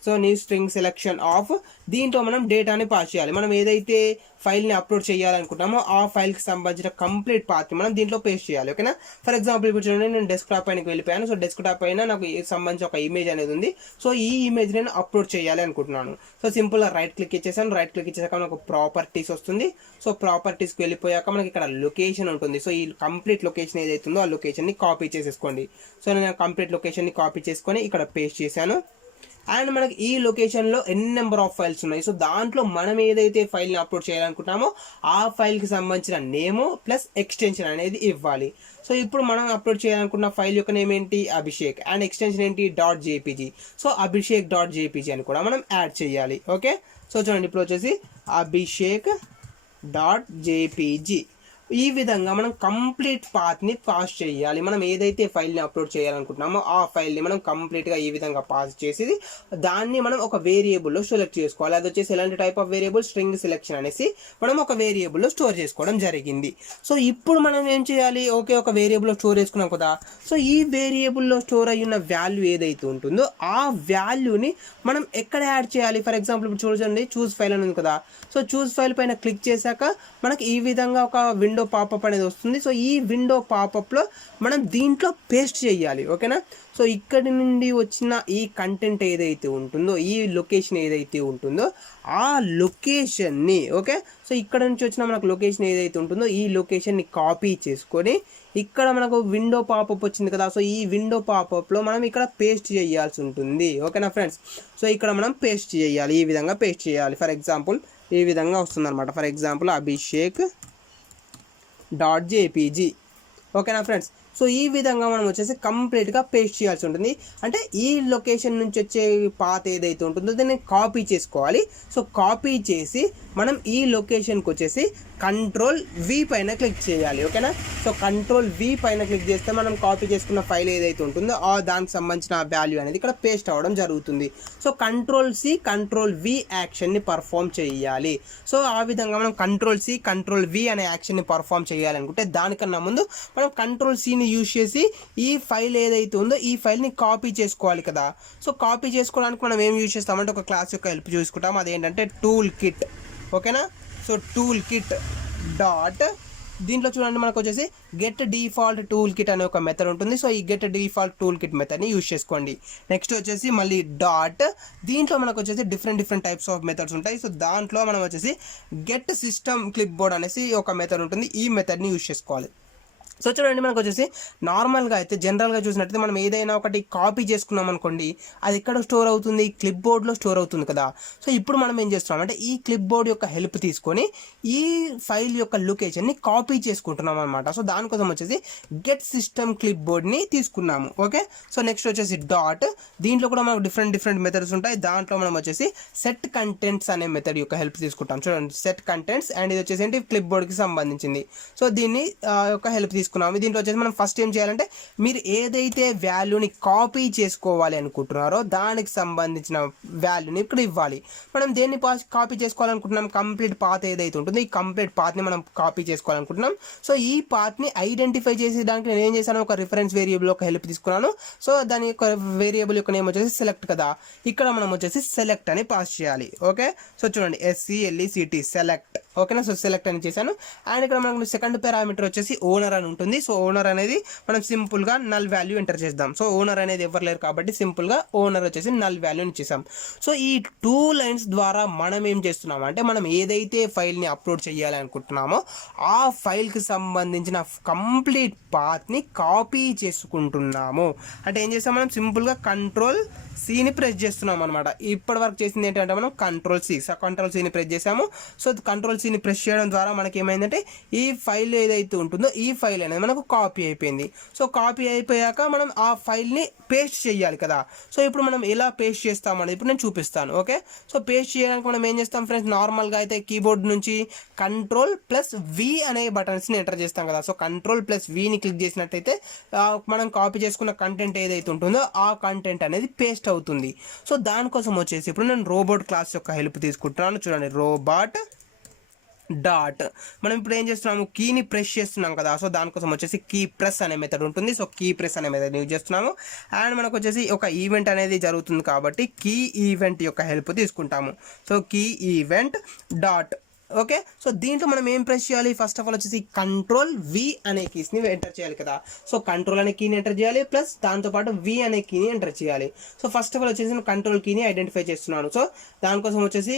So new string selection of, దీంట్లో మనం డేటాని పాస్ చేయాలి. మనం ఏదైతే ఫైల్ని అప్లోడ్ చేయాలనుకుంటామో ఆ ఫైల్కి సంబంధించిన కంప్లీట్ పాత్ని మనం దీంట్లో పేస్ట్ చేయాలి, ఓకేనా. ఫర్ ఎగ్జాంపుల్ ఇప్పుడు చూడండి నేను డెస్క్టాప్ పైనకి వెళ్ళిపోయాను. సో డెస్క్టాప్ పైన నాకు సంబంధించి ఒక ఇమేజ్ అనేది ఉంది. సో ఈ ఇమేజ్ నేను అప్లోడ్ చేయాలి అనుకుంటున్నాను. సో సింపుల్గా రైట్ క్లిక్ ఇచ్చేసాను. రైట్ క్లిక్ ఇచ్చేసాక మనకు ప్రాపర్టీస్ వస్తుంది. సో ప్రాపర్టీస్కి వెళ్ళిపోయాక మనకి ఇక్కడ లొకేషన్ ఉంటుంది. సో ఈ కంప్లీట్ లొకేషన్ ఏదైతే ఉందో ఆ లొకేషన్ని కాపీ చేసేసుకోండి. సో నేను కంప్లీట్ లొకేషన్ని కాపీ చేసుకొని ఇక్కడ పేస్ట్ చేశాను. అండ్ మనకి ఈ లొకేషన్లో నెంబర్ ఆఫ్ ఫైల్స్ ఉన్నాయి. సో దాంట్లో మనం ఏదైతే ఫైల్ని అప్లోడ్ చేయాలనుకుంటామో ఆ ఫైల్కి సంబంధించిన నేము ప్లస్ ఎక్స్టెన్షన్ అనేది ఇవ్వాలి. సో ఇప్పుడు మనం అప్లోడ్ చేయాలనుకున్న ఫైల్ యొక్క నేమ్ ఏంటి, అభిషేక్. అండ్ ఎక్స్టెన్షన్ ఏంటి, .jpg. సో అభిషేక్ .jpg అని కూడా మనం యాడ్ చేయాలి, ఓకే. సో చూడండి ఇప్పుడు వచ్చేసి అభిషేక్ .jpg. ఈ విధంగా మనం కంప్లీట్ పాత్ని పాస్ చేయాలి. మనం ఏదైతే ఫైల్ని అప్లోడ్ చేయాలనుకుంటున్నామో ఆ ఫైల్ని మనం కంప్లీట్గా ఈ విధంగా పాస్ చేసి దాన్ని మనం ఒక వేరియబుల్లో సెలెక్ట్ చేసుకోవాలి. అది వచ్చేసి ఎలాంటి type of variable, string selection అనేసి మనం ఒక వేరియబుల్లో స్టోర్ చేసుకోవడం జరిగింది. సో ఇప్పుడు మనం ఏం చేయాలి, ఓకే ఒక వేరియబుల్లో స్టోర్ చేసుకున్నాం కదా. సో ఈ వేరియబుల్లో స్టోర్ అయ్యున్న వాల్యూ ఏదైతే ఉంటుందో ఆ వాల్యూని మనం ఎక్కడ యాడ్ చేయాలి. ఫర్ ఎగ్జాంపుల్ ఇప్పుడు చూడండి, చూస్ ఫైల్ అని ఉంది కదా. సో చూస్ ఫైల్ పైన క్లిక్ చేశాక మనకి ఈ విధంగా ఒక విండో పాపప్ అనేది వస్తుంది. సో ఈ విండో పాపప్లో మనం దీంట్లో పేస్ట్ చేయాలి. ఓకేనా. సో ఇక్కడి నుండి వచ్చిన ఈ కంటెంట్ ఏదైతే ఉంటుందో, ఈ లొకేషన్ ఏదైతే ఉంటుందో ఆ లొకేషన్ని, ఓకే, సో ఇక్కడ నుంచి వచ్చిన మనకు లొకేషన్ ఏదైతే ఉంటుందో ఈ లొకేషన్ని కాపీ చేసుకొని ఇక్కడ మనకు విండో పాపప్ వచ్చింది కదా. సో ఈ విండో పాపప్లో మనం ఇక్కడ పేస్ట్ చేయాల్సి ఉంటుంది. ఓకేనా ఫ్రెండ్స్. సో ఇక్కడ మనం పేస్ట్ చేయాలి, ఈ విధంగా పేస్ట్ చేయాలి. ఫర్ ఎగ్జాంపుల్ ఈ విధంగా వస్తుందన్నమాట. For example abhishek.jpg. ఓకేనా ఫ్రెండ్స్. సో ఈ విధంగా మనం వచ్చేసి కంప్లీట్గా పేస్ట్ చేయాల్సి ఉంటుంది. అంటే ఈ లొకేషన్ నుంచి వచ్చే పాత్ ఏదైతే ఉంటుందో దాన్ని కాపీ చేసుకోవాలి. సో కాపీ చేసి మనం ఈ లొకేషన్కి వచ్చేసి Ctrl+V పైన క్లిక్ చేయాలి. ఓకేనా. సో Ctrl+V పైన క్లిక్ చేస్తే మనం కాపీ చేసుకున్న ఫైల్ ఏదైతే ఉంటుందో దానికి సంబంధించిన వాల్యూ అనేది ఇక్కడ పేస్ట్ అవ్వడం జరుగుతుంది. సో Ctrl+C Ctrl+V యాక్షన్ని పర్ఫామ్ చేయాలి. సో ఆ విధంగా మనం Ctrl+C Ctrl+V అనే యాక్షన్ని పర్ఫామ్ చేయాలనుకుంటే దానికన్నా ముందు మనం Ctrl+Cని యూజ్ చేసి ఈ ఫైల్ ఏదైతే ఉందో ఈ ఫైల్ని కాపీ చేసుకోవాలి కదా. సో కాపీ చేసుకోవడానికి మనం ఏం యూజ్ చేస్తామంటే ఒక క్లాస్ యొక్క హెల్ప్ చూసుకుంటాం. అదేంటంటే టూల్ కిట్. ఓకేనా. సో టూల్ కిట్ డాట్ దీంట్లో చూడండి మనకు వచ్చేసి గెట్ డిఫాల్ట్ టూల్ కిట్ అనే ఒక మెథడ్ ఉంటుంది. సో ఈ గెట్ డిఫాల్ట్ టూల్ కిట్ మెథడ్ని యూజ్ చేసుకోండి. నెక్స్ట్ వచ్చేసి మళ్ళీ డాట్ దీంట్లో మనకు వచ్చేసి డిఫరెంట్ టైప్స్ ఆఫ్ మెథడ్స్ ఉంటాయి. సో దాంట్లో మనం వచ్చేసి గెట్ సిస్టమ్ క్లిప్ బోర్డ్ అనేసి ఒక మెథడ్ ఉంటుంది. ఈ మెథడ్ని యూజ్ చేసుకోవాలి. సో చూడండి మనకు వచ్చేసి నార్మల్గా అయితే జనరల్గా చూసినట్టయితే మనం ఏదైనా ఒకటి కాపీ చేసుకున్నాం అనుకోండి, అది ఎక్కడ స్టోర్ అవుతుంది, క్లిప్ బోర్డ్లో స్టోర్ అవుతుంది కదా. సో ఇప్పుడు మనం ఏం చేస్తున్నాం అంటే ఈ క్లిప్ బోర్డ్ యొక్క హెల్ప్ తీసుకొని ఈ ఫైల్ యొక్క లొకేషన్ని కాపీ చేసుకుంటున్నాం అనమాట. సో దానికోసం వచ్చేసి గెట్ సిస్టమ్ క్లిప్ బోర్డ్ని తీసుకున్నాము. ఓకే. సో నెక్స్ట్ వచ్చేసి డాట్ దీంట్లో కూడా మనకు డిఫరెంట్ మెథడ్స్ ఉంటాయి. దాంట్లో మనం వచ్చేసి సెట్ కంటెంట్స్ అనే మెథడ్ యొక్క హెల్ప్ తీసుకుంటాం. చూడండి సెట్ కంటెంట్స్ అండ్ ఇది వచ్చేసి ఏంటి క్లిప్ బోర్డ్కి సంబంధించింది. సో దీన్ని యొక్క హెల్ప్ తీసుకున్నాము. దీంట్లో వచ్చేసి మనం ఫస్ట్ ఏం చేయాలంటే మీరు ఏదైతే వాల్యూని కాపీ చేసుకోవాలి అనుకుంటున్నారో దానికి సంబంధించిన వాల్యూని ఇక్కడ ఇవ్వాలి. మనం దేన్ని కాపీ చేసుకోవాలనుకుంటున్నాం, కంప్లీట్ పాత్ ఏదైతే ఉంటుందో ఈ కంప్లీట్ పాత్ని మనం కాపీ చేసుకోవాలనుకుంటున్నాం. సో ఈ పాత్ని ఐడెంటిఫై చేసేదానికి నేను ఏం చేశాను, ఒక రిఫరెన్స్ వేరియబుల్ ఒక హెల్ప్ తీసుకున్నాను. సో దాని యొక్క వేరియబుల్ యొక్క నేమ్ వచ్చేసి సెలెక్ట్ కదా. ఇక్కడ మనం వచ్చేసి సెలెక్ట్ అని పాస్ చేయాలి. ఓకే. సో చూడండి SELECT సెలెక్ట్. ఓకేనా. సో సెలెక్ట్ అని చేశాను. అండ్ ఇక్కడ మనకు సెకండ్ పారామీటర్ వచ్చేసి ఓనర్ అని ఉంటుంది. సో ఓనర్ అనేది మనం సింపుల్గా నల్ వాల్యూ ఎంటర్ చేద్దాం. సో ఓనర్ అనేది ఎవరు లేరు కాబట్టి సింపుల్గా ఓనర్ వచ్చేసి నల్ వాల్యూని ఇచ్చేసాం. సో ఈ 2 లైన్స్ ద్వారా మనం ఏం చేస్తున్నాం అంటే మనం ఏదైతే ఫైల్ని అప్లోడ్ చేయాలనుకుంటున్నామో ఆ ఫైల్కి సంబంధించిన కంప్లీట్ పాత్ని కాపీ చేసుకుంటున్నాము. అంటే ఏం చేస్తాం మనం సింపుల్గా Ctrl+Cని ప్రెస్ చేస్తున్నాం అనమాట. ఇప్పటి వరకు చేసింది ఏంటంటే మనం Ctrl+Cని ప్రెస్ చేసాము. సో Ctrl+Cని ప్రెస్ చేయడం ద్వారా మనకి ఏమైందంటే ఈ ఫైల్ ఏదైతే ఉంటుందో ఈ ఫైల్ అనేది మనకు కాపీ అయిపోయింది. సో కాపీ అయిపోయాక మనం ఆ ఫైల్ని పేస్ట్ చేయాలి కదా. సో ఇప్పుడు మనం ఎలా పేస్ట్ చేస్తామనేది ఇప్పుడు నేను చూపిస్తాను. ఓకే. సో పేస్ట్ చేయడానికి మనం ఏం చేస్తాం ఫ్రెండ్స్, నార్మల్గా అయితే కీబోర్డ్ నుంచి Ctrl+V అనే బటన్స్ని ఎంటర్ చేస్తాం కదా. సో Ctrl+Vని క్లిక్ చేసినట్టయితే మనం కాపీ చేసుకున్న కంటెంట్ ఏదైతే ఉంటుందో ఆ కంటెంట్ అనేది పేస్ట్ అవుతుంది. సో దానికోసం వచ్చేసి ఇప్పుడు నేను రోబోట్ క్లాస్ యొక్క హెల్ప్ తీసుకుంటున్నాను. చూడండి రోబోట్ డాట్ మనం ఇప్పుడు ఏం చేస్తున్నాము, కీని ప్రెస్ చేస్తున్నాం కదా. సో దానికోసం వచ్చేసి కీ ప్రెస్ అనే మెథడ్ ఉంటుంది. సో కీ ప్రెస్ అనే మెథడ్ యూజ్ చేస్తున్నాము. అండ్ మనకు వచ్చేసి ఒక ఈవెంట్ అనేది జరుగుతుంది కాబట్టి కీ ఈవెంట్ యొక్క హెల్ప్ తీసుకుంటాము. So key event dot. Okay. So దీంట్లో మనం ఏం ప్రెస్ చేయాలి, ఫస్ట్ ఆఫ్ ఆల్ వచ్చేసి Ctrl+V అనే కీస్ని ఎంటర్ చేయాలి కదా. సో కంట్రోల్ అనే కీని ఎంటర్ చేయాలి ప్లస్ దాంతోపాటు V అనే కీని ఎంటర్ చేయాలి. సో ఫస్ట్ ఆఫ్ ఆల్ వచ్చేసి నేను కంట్రోల్ కీని ఐడెంటిఫై చేస్తున్నాను. సో దానికోసం వచ్చేసి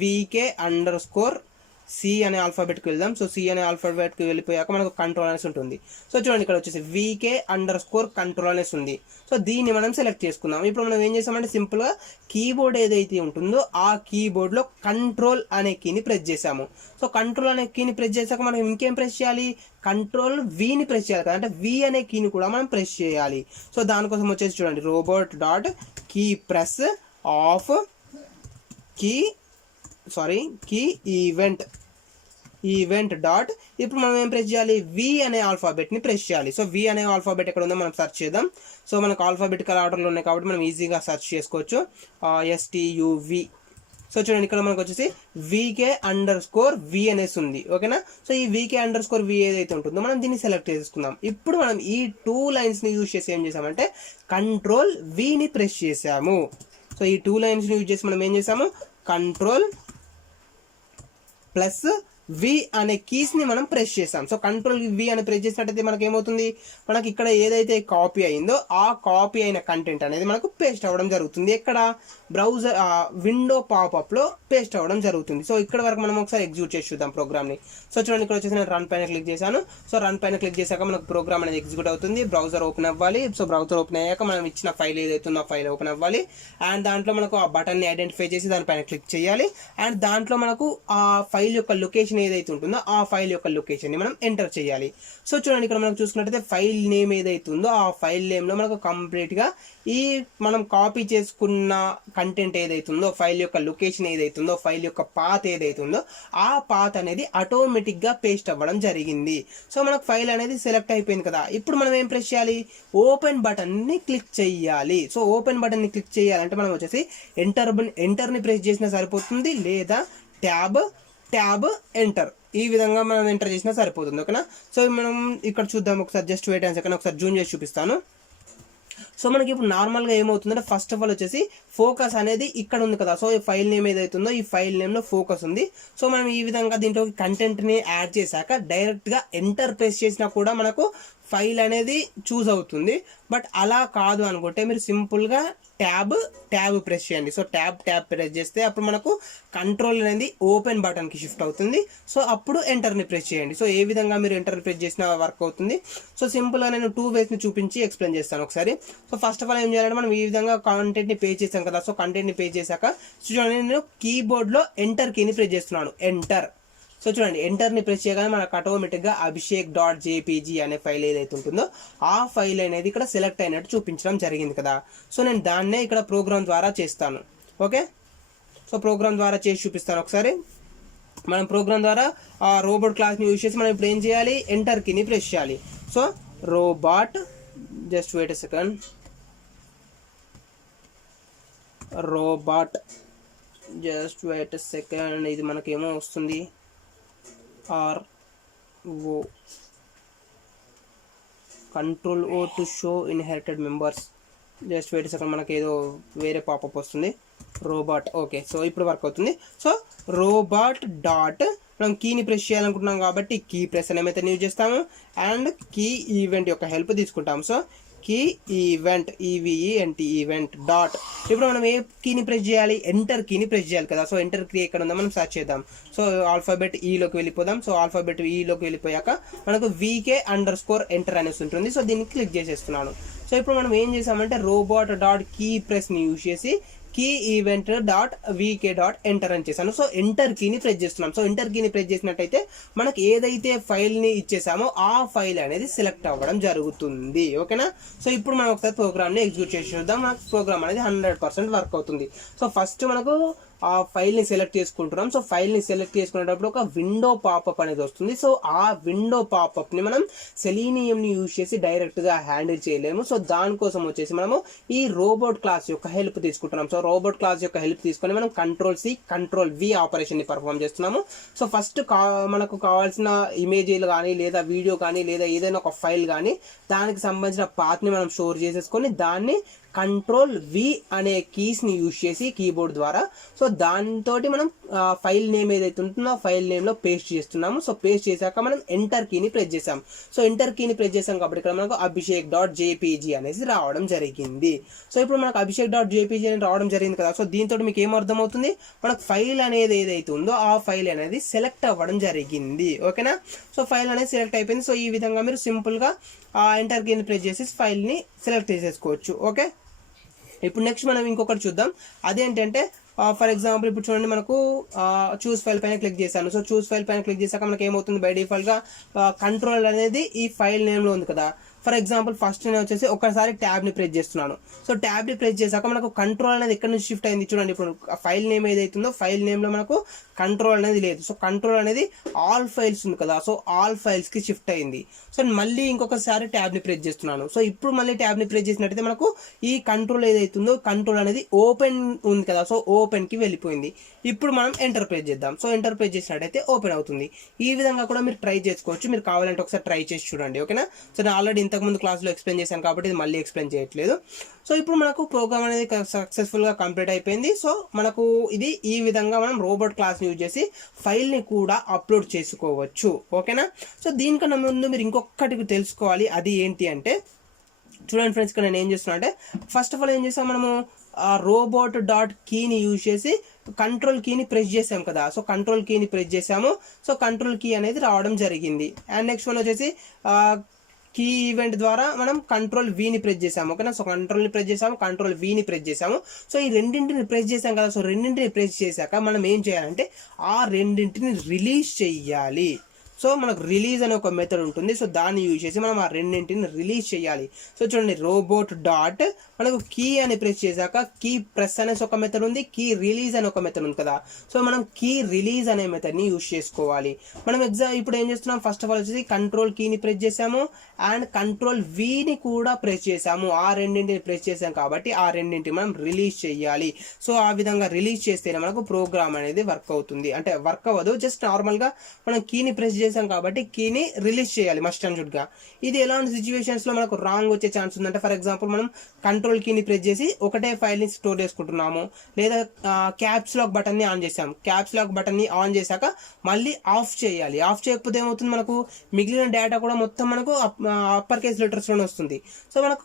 VK_C అనే ఆల్ఫాబెట్కి వెళ్దాం. సో C అనే ఆల్ఫాబెట్కి వెళ్ళిపోయాక మనకు కంట్రోల్ అనేసి ఉంటుంది. సో చూడండి ఇక్కడ వచ్చేసి VK_control అనేసి ఉంది. సో దీన్ని మనం సెలెక్ట్ చేసుకుందాం. ఇప్పుడు మనం ఏం చేసామంటే సింపుల్గా కీబోర్డ్ ఏదైతే ఉంటుందో ఆ కీబోర్డ్లో కంట్రోల్ అనే కీని ప్రెస్ చేసాము. సో కంట్రోల్ అనే కీని ప్రెస్ చేశాక మనం ఇంకేం ప్రెస్ చేయాలి, Ctrl+Vని ప్రెస్ చేయాలి కదా. అంటే V అనే కీని కూడా మనం ప్రెస్ చేయాలి. సో దానికోసం వచ్చేసి చూడండి robot dot key press of key event. Event dot, ఇప్పుడు మనం ఏం ప్రెస్ చేయాలి, వి అనే ఆల్ఫాబెట్ని ప్రెస్ చేయాలి. సో వి అనే ఆల్ఫాబెట్ ఎక్కడ ఉందో మనం సెర్చ్ చేద్దాం. సో మనకు ఆల్ఫాబెటికల్ ఆర్డర్లో ఉన్నాయి కాబట్టి మనం ఈజీగా సెర్చ్ చేసుకోవచ్చు. STUV. సో చూడండి ఇక్కడ మనకు వచ్చేసి VK_V అనేసి ఉంది. ఓకేనా. సో ఈ VK_V ఏదైతే ఉంటుందో మనం దీన్ని సెలెక్ట్ చేసుకుందాం. ఇప్పుడు మనం ఈ 2 లైన్స్ని యూజ్ చేసి ఏం చేసామంటే కంట్రోల్ Vని ప్రెస్ చేసాము. సో ఈ 2 లైన్స్ని యూజ్ చేసి మనం ఏం చేసాము, కంట్రోల్ ప్లస్ వి అనే కీస్ని మనం ప్రెస్ చేసాం. సో కంట్రోల్ వి అని ప్రెస్ చేసినట్టయితే మనకి ఏమవుతుంది, మనకి ఇక్కడ ఏదైతే కాపీ అయిందో ఆ కాపీ అయిన కంటెంట్ అనేది మనకు పేస్ట్ అవ్వడం జరుగుతుంది. ఎక్కడ, బ్రౌజర్ విండో పాపప్లో పేస్ట్ అవ్వడం జరుగుతుంది. సో ఇక్కడ వరకు మనం ఒకసారి ఎగ్జిక్యూట్ చేసి చూద్దాం ప్రోగ్రామ్ని. సో చూడండి ఇక్కడ వచ్చేసి నేను రన్ పైన క్లిక్ చేశాను. సో రన్ పైన క్లిక్ చేశాక మనకు ప్రోగ్రామ్ అనేది ఎగ్జిక్యూట్ అవుతుంది. బ్రౌజర్ ఓపెన్ అవ్వాలి. సో బ్రౌజర్ ఓపెన్ అయ్యాక మనం ఇచ్చిన ఫైల్ ఏదైతే ఉందో ఆ ఫైల్ ఓపెన్ అవ్వాలి. అండ్ దాంట్లో మనకు ఆ బటన్ని ఐడెంటిఫై చేసి దానిపైన క్లిక్ చేయాలి. అండ్ దాంట్లో మనకు ఆ ఫైల్ యొక్క లొకేషన్ ఏదైతే ఉంటుందో ఆ ఫైల్ యొక్క లొకేషన్ ని మనం ఎంటర్ చేయాలి. సో చూడండి ఇక్కడ మనకు చూసుకున్నట్టయితే ఫైల్ నేమ్ ఏదైతే ఉందో ఆ ఫైల్ నేమ్ లో మనకు కంప్లీట్ గా ఈ మనం కాపీ చేసుకున్న కంటెంట్ ఏదైతే ఉందో, ఫైల్ యొక్క లొకేషన్ ఏదైతే ఉందో, ఫైల్ యొక్క పాత్ ఏదైతే ఉందో ఆ పాత్ అనేది ఆటోమేటిక్ గా పేస్ట్ అవ్వడం జరిగింది. సో మనకు ఫైల్ అనేది సెలెక్ట్ అయిపోయింది కదా. ఇప్పుడు మనం ఏం ప్రెస్ చేయాలి, ఓపెన్ బటన్ ని క్లిక్ చేయాలి. సో ఓపెన్ బటన్ ని క్లిక్ చేయాలంటే మనం వచ్చేసి ఎంటర్ని ప్రెస్ చేసినా సరిపోతుంది, లేదా ట్యాబ్ ఎంటర్, ఈ విధంగా మనం ఎంటర్ చేసినా సరిపోతుంది. ఓకేనా. సో మనం ఇక్కడ చూద్దాం ఒకసారి, జస్ట్ వెయిట్ అండ్ సెకండ్, ఒకసారి జూమ్ చేసి చూపిస్తాను. సో మనకి ఇప్పుడు నార్మల్గా ఏమవుతుందంటే ఫస్ట్ ఆఫ్ ఆల్ వచ్చేసి ఫోకస్ అనేది ఇక్కడ ఉంది కదా. సో ఈ ఫైల్ నేమ్ ఏదైతుందో ఈ ఫైల్ నేమ్లో ఫోకస్ ఉంది. సో మనం ఈ విధంగా దీంట్లో కంటెంట్ని యాడ్ చేశాక డైరెక్ట్గా ఎంటర్ ప్రెస్ చేసినా కూడా మనకు ఫైల్ అనేది చూస్ అవుతుంది. బట్ అలా కాదు అనుకుంటే మీరు సింపుల్గా ట్యాబ్ ప్రెస్ చేయండి. సో ట్యాబ్ ప్రెస్ చేస్తే అప్పుడు మనకు కంట్రోల్ అనేది ఓపెన్ బటన్కి షిఫ్ట్ అవుతుంది. సో అప్పుడు ఎంటర్ని ప్రెస్ చేయండి. సో ఏ విధంగా మీరు ఎంటర్ ప్రెస్ చేసినా వర్క్ అవుతుంది. సో సింపుల్గా నేను 2 వేస్ని చూపించి ఎక్స్ప్లెయిన్ చేస్తాను ఒకసారి. సో ఫస్ట్ ఆఫ్ ఆల్ ఏం చేయాలంటే మనం ఈ విధంగా కంటెంట్ని పే చేసాం కదా. సో కంటెంట్ని పే చేశాక చూడండి నేను కీబోర్డ్లో ఎంటర్ కీని ప్రెస్ చేస్తున్నాను, ఎంటర్. సో చూడండి ఎంటర్ని ప్రెస్ చేయగానే మనకు ఆటోమేటిక్గా abhishek.jpg అనే ఫైల్ ఏదైతే ఉంటుందో ఆ ఫైల్ అనేది ఇక్కడ సెలెక్ట్ అయినట్టు చూపించడం జరిగింది కదా. సో నేను దాన్నే ఇక్కడ ప్రోగ్రామ్ ద్వారా చేస్తాను. ఓకే. సో ప్రోగ్రామ్ ద్వారా చేసి చూపిస్తాను ఒకసారి. మనం ప్రోగ్రామ్ ద్వారా ఆ రోబోట్ క్లాస్ని యూజ్ చేసి మనం ఇప్పుడు ఏం చేయాలి, ఎంటర్ కీని ప్రెస్ చేయాలి. So robot, just wait a second, robot, just wait a second, ఇది మనకేమో వస్తుంది RO, control O to show inherited members. Just wait second, మనకి ఏదో వేరే పాపప్ వస్తుంది. Robot, okay. సో ఇప్పుడు వర్క్ అవుతుంది. సో రోబోట్ డాట్ మనం కీని ప్రెస్ చేయాలనుకుంటున్నాం కాబట్టి కీ ప్రెస్ అనే మెథడ్ యూజ్ చేస్తాము. అండ్ కీ ఈవెంట్ యొక్క హెల్ప్ తీసుకుంటాము. So key event, EVENT event dot. ఇప్పుడు మనం ఏ కీని ప్రెస్ చేయాలి, ఎంటర్ కీని ప్రెస్ చేయాలి కదా. సో ఎంటర్ కీ ఎక్కడ ఉందో మనం సెర్చ్ చేద్దాం. సో ఆల్ఫాబెట్ ఈలోకి వెళ్ళిపోదాం. సో ఆల్ఫాబెట్ ఈలోకి వెళ్ళిపోయాక మనకు VK_enter అనేసి ఉంటుంది. సో దీన్ని క్లిక్ చేసేస్తున్నాను. సో ఇప్పుడు మనం ఏం చేసామంటే రోబోట్ డాట్ కీ ప్రెస్ని యూజ్ చేసి కీ ఈవెంట్ డాట్ VK.enter అని చేశాను. సో ఎంటర్ కీని ప్రెస్ చేస్తున్నాం. సో ఎంటర్ కీని ప్రెస్ చేసినట్టయితే మనకి ఏదైతే ఫైల్ని ఇచ్చేసామో ఆ ఫైల్ అనేది సెలెక్ట్ అవ్వడం జరుగుతుంది. ఓకేనా. సో ఇప్పుడు మనం ఒకసారి ప్రోగ్రామ్ని ఎగ్జిక్యూట్ చేసి చూద్దాం. మనకు ప్రోగ్రామ్ అనేది 100% వర్క్ అవుతుంది. సో ఫస్ట్ మనకు ఆ ఫైల్ని సెలెక్ట్ చేసుకుంటున్నాం. సో ఫైల్ని సెలెక్ట్ చేసుకునేటప్పుడు ఒక విండో పాపప్ అనేది వస్తుంది. సో ఆ విండో పాపప్ని మనం సెలీనియంని యూజ్ చేసి డైరెక్ట్గా హ్యాండిల్ చేయలేము. సో దానికోసం వచ్చేసి మనము ఈ రోబోట్ క్లాస్ యొక్క హెల్ప్ తీసుకుంటున్నాం. సో రోబోట్ క్లాస్ యొక్క హెల్ప్ తీసుకొని మనం కంట్రోల్-C కంట్రోల్-V ఆపరేషన్ని పర్ఫామ్ చేస్తున్నాము. సో ఫస్ట్ మనకు కావాల్సిన ఇమేజీలు కానీ లేదా వీడియో కానీ లేదా ఏదైనా ఒక ఫైల్ కానీ దానికి సంబంధించిన పాత్ని మనం స్టోర్ చేసేసుకొని దాన్ని కంట్రోల్-V అనే కీస్ని యూజ్ చేసి కీబోర్డ్ ద్వారా సో దాంతో మనం ఫైల్ నేమ్ ఏదైతే ఉంటుందో ఆ ఫైల్ నేమ్లో పేస్ట్ చేస్తున్నాము. సో పేస్ట్ చేశాక మనం ఎంటర్ కీని ప్రెస్ చేసాం. సో ఎంటర్ కీని ప్రెస్ చేసాం కాబట్టి ఇక్కడ మనకు abhishek.jpg అనేసి రావడం జరిగింది. సో ఇప్పుడు మనకు abhishek.jpg అని రావడం జరిగింది కదా. సో దీంతో మీకు ఏం అర్థమవుతుంది, మనకు ఫైల్ అనేది ఏదైతే ఉందో ఆ ఫైల్ అనేది సెలెక్ట్ అవ్వడం జరిగింది. ఓకేనా. సో ఫైల్ అనేది సెలెక్ట్ అయిపోయింది. సో ఈ విధంగా మీరు సింపుల్గా ఎంటర్ కీని ప్రెస్ చేసి ఫైల్ని సెలెక్ట్ చేసేసుకోవచ్చు. ఓకే. ఇప్పుడు నెక్స్ట్ మనం ఇంకొకటి చూద్దాం. అదేంటంటే ఫర్ ఎగ్జాంపుల్ ఇప్పుడు చూడండి మనకు చూస్ ఫైల్ పైన క్లిక్ చేశాను. సో చూస్ ఫైల్ పైన క్లిక్ చేశాక మనకి ఏమవుతుంది, బై డిఫాల్ట్గా కంట్రోల్ అనేది ఈ ఫైల్ నేమ్లో ఉంది కదా. ఫర్ ఎగ్జాంపుల్ ఫస్ట్ నేను వచ్చేసి ఒకసారి ట్యాబ్ని ప్రెస్ చేస్తున్నాను. సో ట్యాబ్ని ప్రెస్ చేశాక మనకు కంట్రోల్ అనేది ఎక్కడి నుంచి షిఫ్ట్ అయింది చూడండి. ఇప్పుడు ఫైల్ నేమ్ ఏదైతుందో ఫైల్ నేమ్లో మనకు కంట్రోల్ అనేది లేదు. సో కంట్రోల్ అనేది ఆల్ ఫైల్స్ ఉంది కదా, సో ఆల్ ఫైల్స్కి షిఫ్ట్ అయింది. సో మళ్ళీ ఇంకొకసారి ట్యాబ్ని ప్రెస్ చేస్తున్నాను. సో ఇప్పుడు మళ్ళీ ట్యాబ్ని ప్రెస్ చేసినట్టయితే మనకు ఈ కంట్రోల్ ఏదైతుందో కంట్రోల్ అనేది ఓపెన్ ఉంది కదా, సో ఓపెన్కి వెళ్ళిపోయింది. ఇప్పుడు మనం ఎంటర్ ప్రెస్ చేద్దాం. సో ఎంటర్ ప్రెస్ చేసినట్టయితే ఓపెన్ అవుతుంది. ఈ విధంగా కూడా మీరు ట్రై చేసుకోవచ్చు. మీరు కావాలంటే ఒకసారి ట్రై చేసి చూడండి, ఓకేనా. సో నేను ఆల్రెడీ ఇంతకుముందు క్లాస్లో ఎక్స్ప్లెయిన్ చేశాను కాబట్టి ఇది మళ్ళీ ఎక్స్ప్లెయిన్ చేయట్లేదు. సో ఇప్పుడు మనకు ప్రోగ్రామ్ అనేది సక్సెస్ఫుల్గా కంప్లీట్ అయిపోయింది. సో మనకు ఇది ఈ విధంగా మనం రోబోట్ క్లాస్ని యూజ్ చేసి ఫైల్ని కూడా అప్లోడ్ చేసుకోవచ్చు, ఓకేనా. సో దీనికన్నా ముందు మీరు ఇంకొకటి తెలుసుకోవాలి. అది ఏంటి అంటే చూడండి ఫ్రెండ్స్, ఇక్కడ నేను ఏం చేస్తున్నా అంటే ఫస్ట్ ఆఫ్ ఆల్ ఏం చేస్తాం మనము రోబోట్ డాట్ కీని యూజ్ చేసి కంట్రోల్ కీని ప్రెస్ చేసాం కదా. సో కంట్రోల్ కీని ప్రెస్ చేసాము. సో కంట్రోల్ కీ అనేది రావడం జరిగింది. అండ్ నెక్స్ట్ వన్ వచ్చేసి కీ ఈవెంట్ ద్వారా మనం కంట్రోల్ వీని ప్రెస్ చేసాము, ఓకేనా. సో కంట్రోల్ని ప్రెస్ చేసాము, కంట్రోల్ వీని ప్రెస్ చేసాము. సో ఈ రెండింటిని ప్రెస్ చేసాం కదా. సో రెండింటిని ప్రెస్ చేశాక మనం ఏం చేయాలంటే ఆ రెండింటిని రిలీజ్ చెయ్యాలి. సో మనకు రిలీజ్ అనే ఒక మెథడ్ ఉంటుంది. సో దాన్ని యూజ్ చేసి మనం ఆ రెండింటిని రిలీజ్ చేయాలి. సో చూడండి, రోబోట్ డాట్ మనకు కీ అని ప్రెస్ చేశాక కీ ప్రెస్ అనేసి ఒక మెథడ్ ఉంది, కీ రిలీజ్ అనే ఒక మెథడ్ ఉంది కదా. సో మనం కీ రిలీజ్ అనే మెథడ్ని యూజ్ చేసుకోవాలి. మనం ఇప్పుడు ఏం చేస్తున్నాం, ఫస్ట్ ఆఫ్ ఆల్ వచ్చేసి కంట్రోల్ కీని ప్రెస్ చేసాము అండ్ కంట్రోల్ వీని కూడా ప్రెస్ చేసాము. ఆ రెండింటిని ప్రెస్ చేసాం కాబట్టి ఆ రెండింటిని మనం రిలీజ్ చేయాలి. సో ఆ విధంగా రిలీజ్ చేస్తేనే మనకు ప్రోగ్రామ్ అనేది వర్క్ అవుతుంది. అంటే వర్క్ అవ్వదు, జస్ట్ నార్మల్గా మనం కీని ప్రెస్ చేసాం కాబట్టి కీని రిలీజ్ చేయాలి మస్ట్ అండ్ షుడ్ గా. ఇది ఎలాంటి సిచ్యువేషన్స్ లో మనకు రాంగ్ వచ్చే ఛాన్స్ ఉందంటే, ఫర్ ఎగ్జాంపుల్ మనం కంట్రోల్ కీని ప్రెస్ చేసి ఒకటే ఫైల్ ని స్టోర్ చేసుకుంటున్నాము, లేదా క్యాప్స్ లాక్ బటన్ ని ఆన్ చేసాం. క్యాప్స్ లాక్ బటన్ ని ఆన్ చేశాక మళ్ళీ ఆఫ్ చేయాలి. ఆఫ్ చేయకపోతే ఏమవుతుంది, మనకు మిగిలిన డేటా కూడా మొత్తం మనకు అప్పర్ కేస్ లెటర్స్ లోనే వస్తుంది. సో మనకు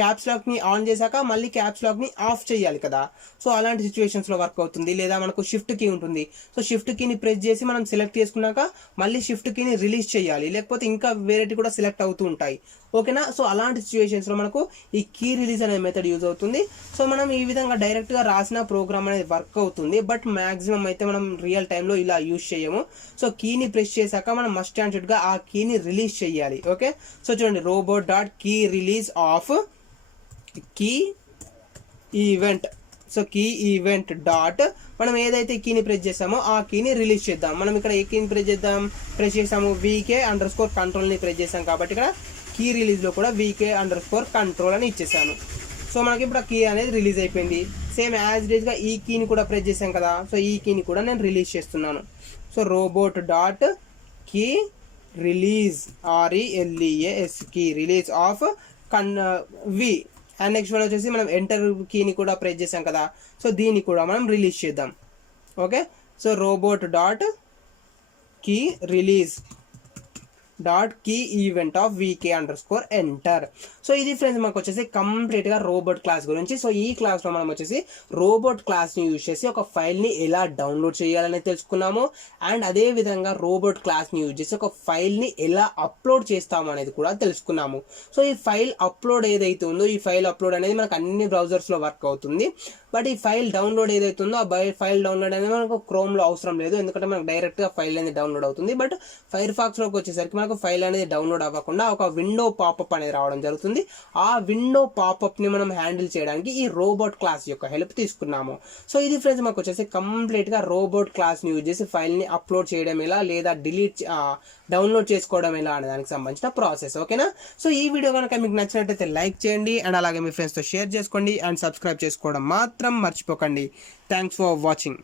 క్యాప్స్ లాక్ ని ఆన్ చేశాక మళ్ళీ క్యాప్స్ లాక్ ని ఆఫ్ చేయాలి కదా. సో అలాంటి సిచ్యువేషన్స్ లో వర్క్ అవుతుంది. లేదా మనకు షిఫ్ట్ కీ ఉంటుంది. సో షిఫ్ట్ కీని ప్రెస్ చేసి మనం సెలెక్ట్ చేసుకున్నాక మళ్ళీ షిఫ్ట్ కీని రిలీజ్ చేయాలి, లేకపోతే ఇంకా వేరేటి కూడా సెలెక్ట్ అవుతూ ఉంటాయి, ఓకేనా. సో అలాంటి సిచ్యువేషన్స్లో మనకు ఈ కీ రిలీజ్ అనే మెథడ్ యూజ్ అవుతుంది. సో మనం ఈ విధంగా డైరెక్ట్గా రాసిన ప్రోగ్రామ్ అనేది వర్క్ అవుతుంది. బట్ మ్యాక్సిమం అయితే మనం రియల్ టైంలో ఇలా యూజ్ చేయము. సో కీని ప్రెస్ చేశాక మనం మస్ట్ అండ్ షుడ్గా ఆ కీని రిలీజ్ చేయాలి, ఓకే. సో చూడండి, robot dot key release of key event. So key event dot మనం ఏదైతే కీని ప్రెస్ చేసామో ఆ కీని రిలీజ్ చేద్దాం. మనం ఇక్కడ ఏ కీని ప్రెస్ చేసాము, VK_కంట్రోల్ని ప్రెస్ చేసాం కాబట్టి ఇక్కడ కీ రిలీజ్లో కూడా VK_కంట్రోల్ అని ఇచ్చేసాను. సో మనకి ఇప్పుడు ఆ కీ అనేది రిలీజ్ అయిపోయింది. సేమ్ యాజ్ ఇట్ ఈస్గా ఈ కీని కూడా ప్రెస్ చేసాం కదా. సో ఈ కీని కూడా నేను రిలీజ్ చేస్తున్నాను. So robot dot key release RELEAS key release of V. And next one వచ్చేసి మనం ఎంటర్ కీని కూడా ప్రెస్ చేసాం కదా. సో దీన్ని కూడా మనం రిలీజ్ చేద్దాం, okay. So robot dot key release dot key event of VK_enter. So ఇది ఫ్రెండ్స్ మనకు వచ్చేసి కంప్లీట్గా రోబోట్ క్లాస్ గురించి. సో ఈ క్లాస్లో మనం వచ్చేసి రోబోట్ క్లాస్ని యూజ్ చేసి ఒక ఫైల్ని ఎలా డౌన్లోడ్ చేయాలని తెలుసుకున్నాము. అండ్ అదే విధంగా రోబోట్ క్లాస్ని యూజ్ చేసి ఒక ఫైల్ని ఎలా అప్లోడ్ చేస్తాము అనేది కూడా తెలుసుకున్నాము. సో ఈ ఫైల్ అప్లోడ్ ఏదైతే ఉందో, ఈ ఫైల్ అప్లోడ్ అనేది మనకు అన్ని బ్రౌజర్స్లో వర్క్ అవుతుంది. బట్ ఈ ఫైల్ డౌన్లోడ్ ఏదైతే ఉందో ఆ ఫైల్ డౌన్లోడ్ అనేది మనకు క్రోమ్లో అవసరం లేదు, ఎందుకంటే మనకు డైరెక్ట్గా ఫైల్ అనేది డౌన్లోడ్ అవుతుంది. బట్ ఫైర్ ఫాక్స్లోకి వచ్చేసరికి మనకు ఫైల్ అనేది డౌన్లోడ్ అవ్వకుండా ఒక విండో పాపప్ అనేది రావడం జరుగుతుంది. ఆ విండో పాపప్ని మనం హ్యాండిల్ చేయడానికి ఈ రోబోట్ క్లాస్ యొక్క హెల్ప్ తీసుకున్నాము. సో ఇది ఫ్రెండ్స్ మనకు వచ్చేసి కంప్లీట్గా రోబోట్ క్లాస్ని యూజ్ చేసి ఫైల్ని అప్లోడ్ చేయడం ఎలా, లేదా డౌన్లోడ్ చేసుకోవడం ఎలా అనే దానికి సంబంధించిన ప్రాసెస్, ఓకేనా. సో ఈ వీడియో కనుక మీకు నచ్చినట్టయితే లైక్ చేయండి అండ్ అలాగే మీ ఫ్రెండ్స్తో షేర్ చేసుకోండి అండ్ సబ్స్క్రైబ్ చేసుకోవడం మాత్రం మర్చిపోకండి. Thanks for watching.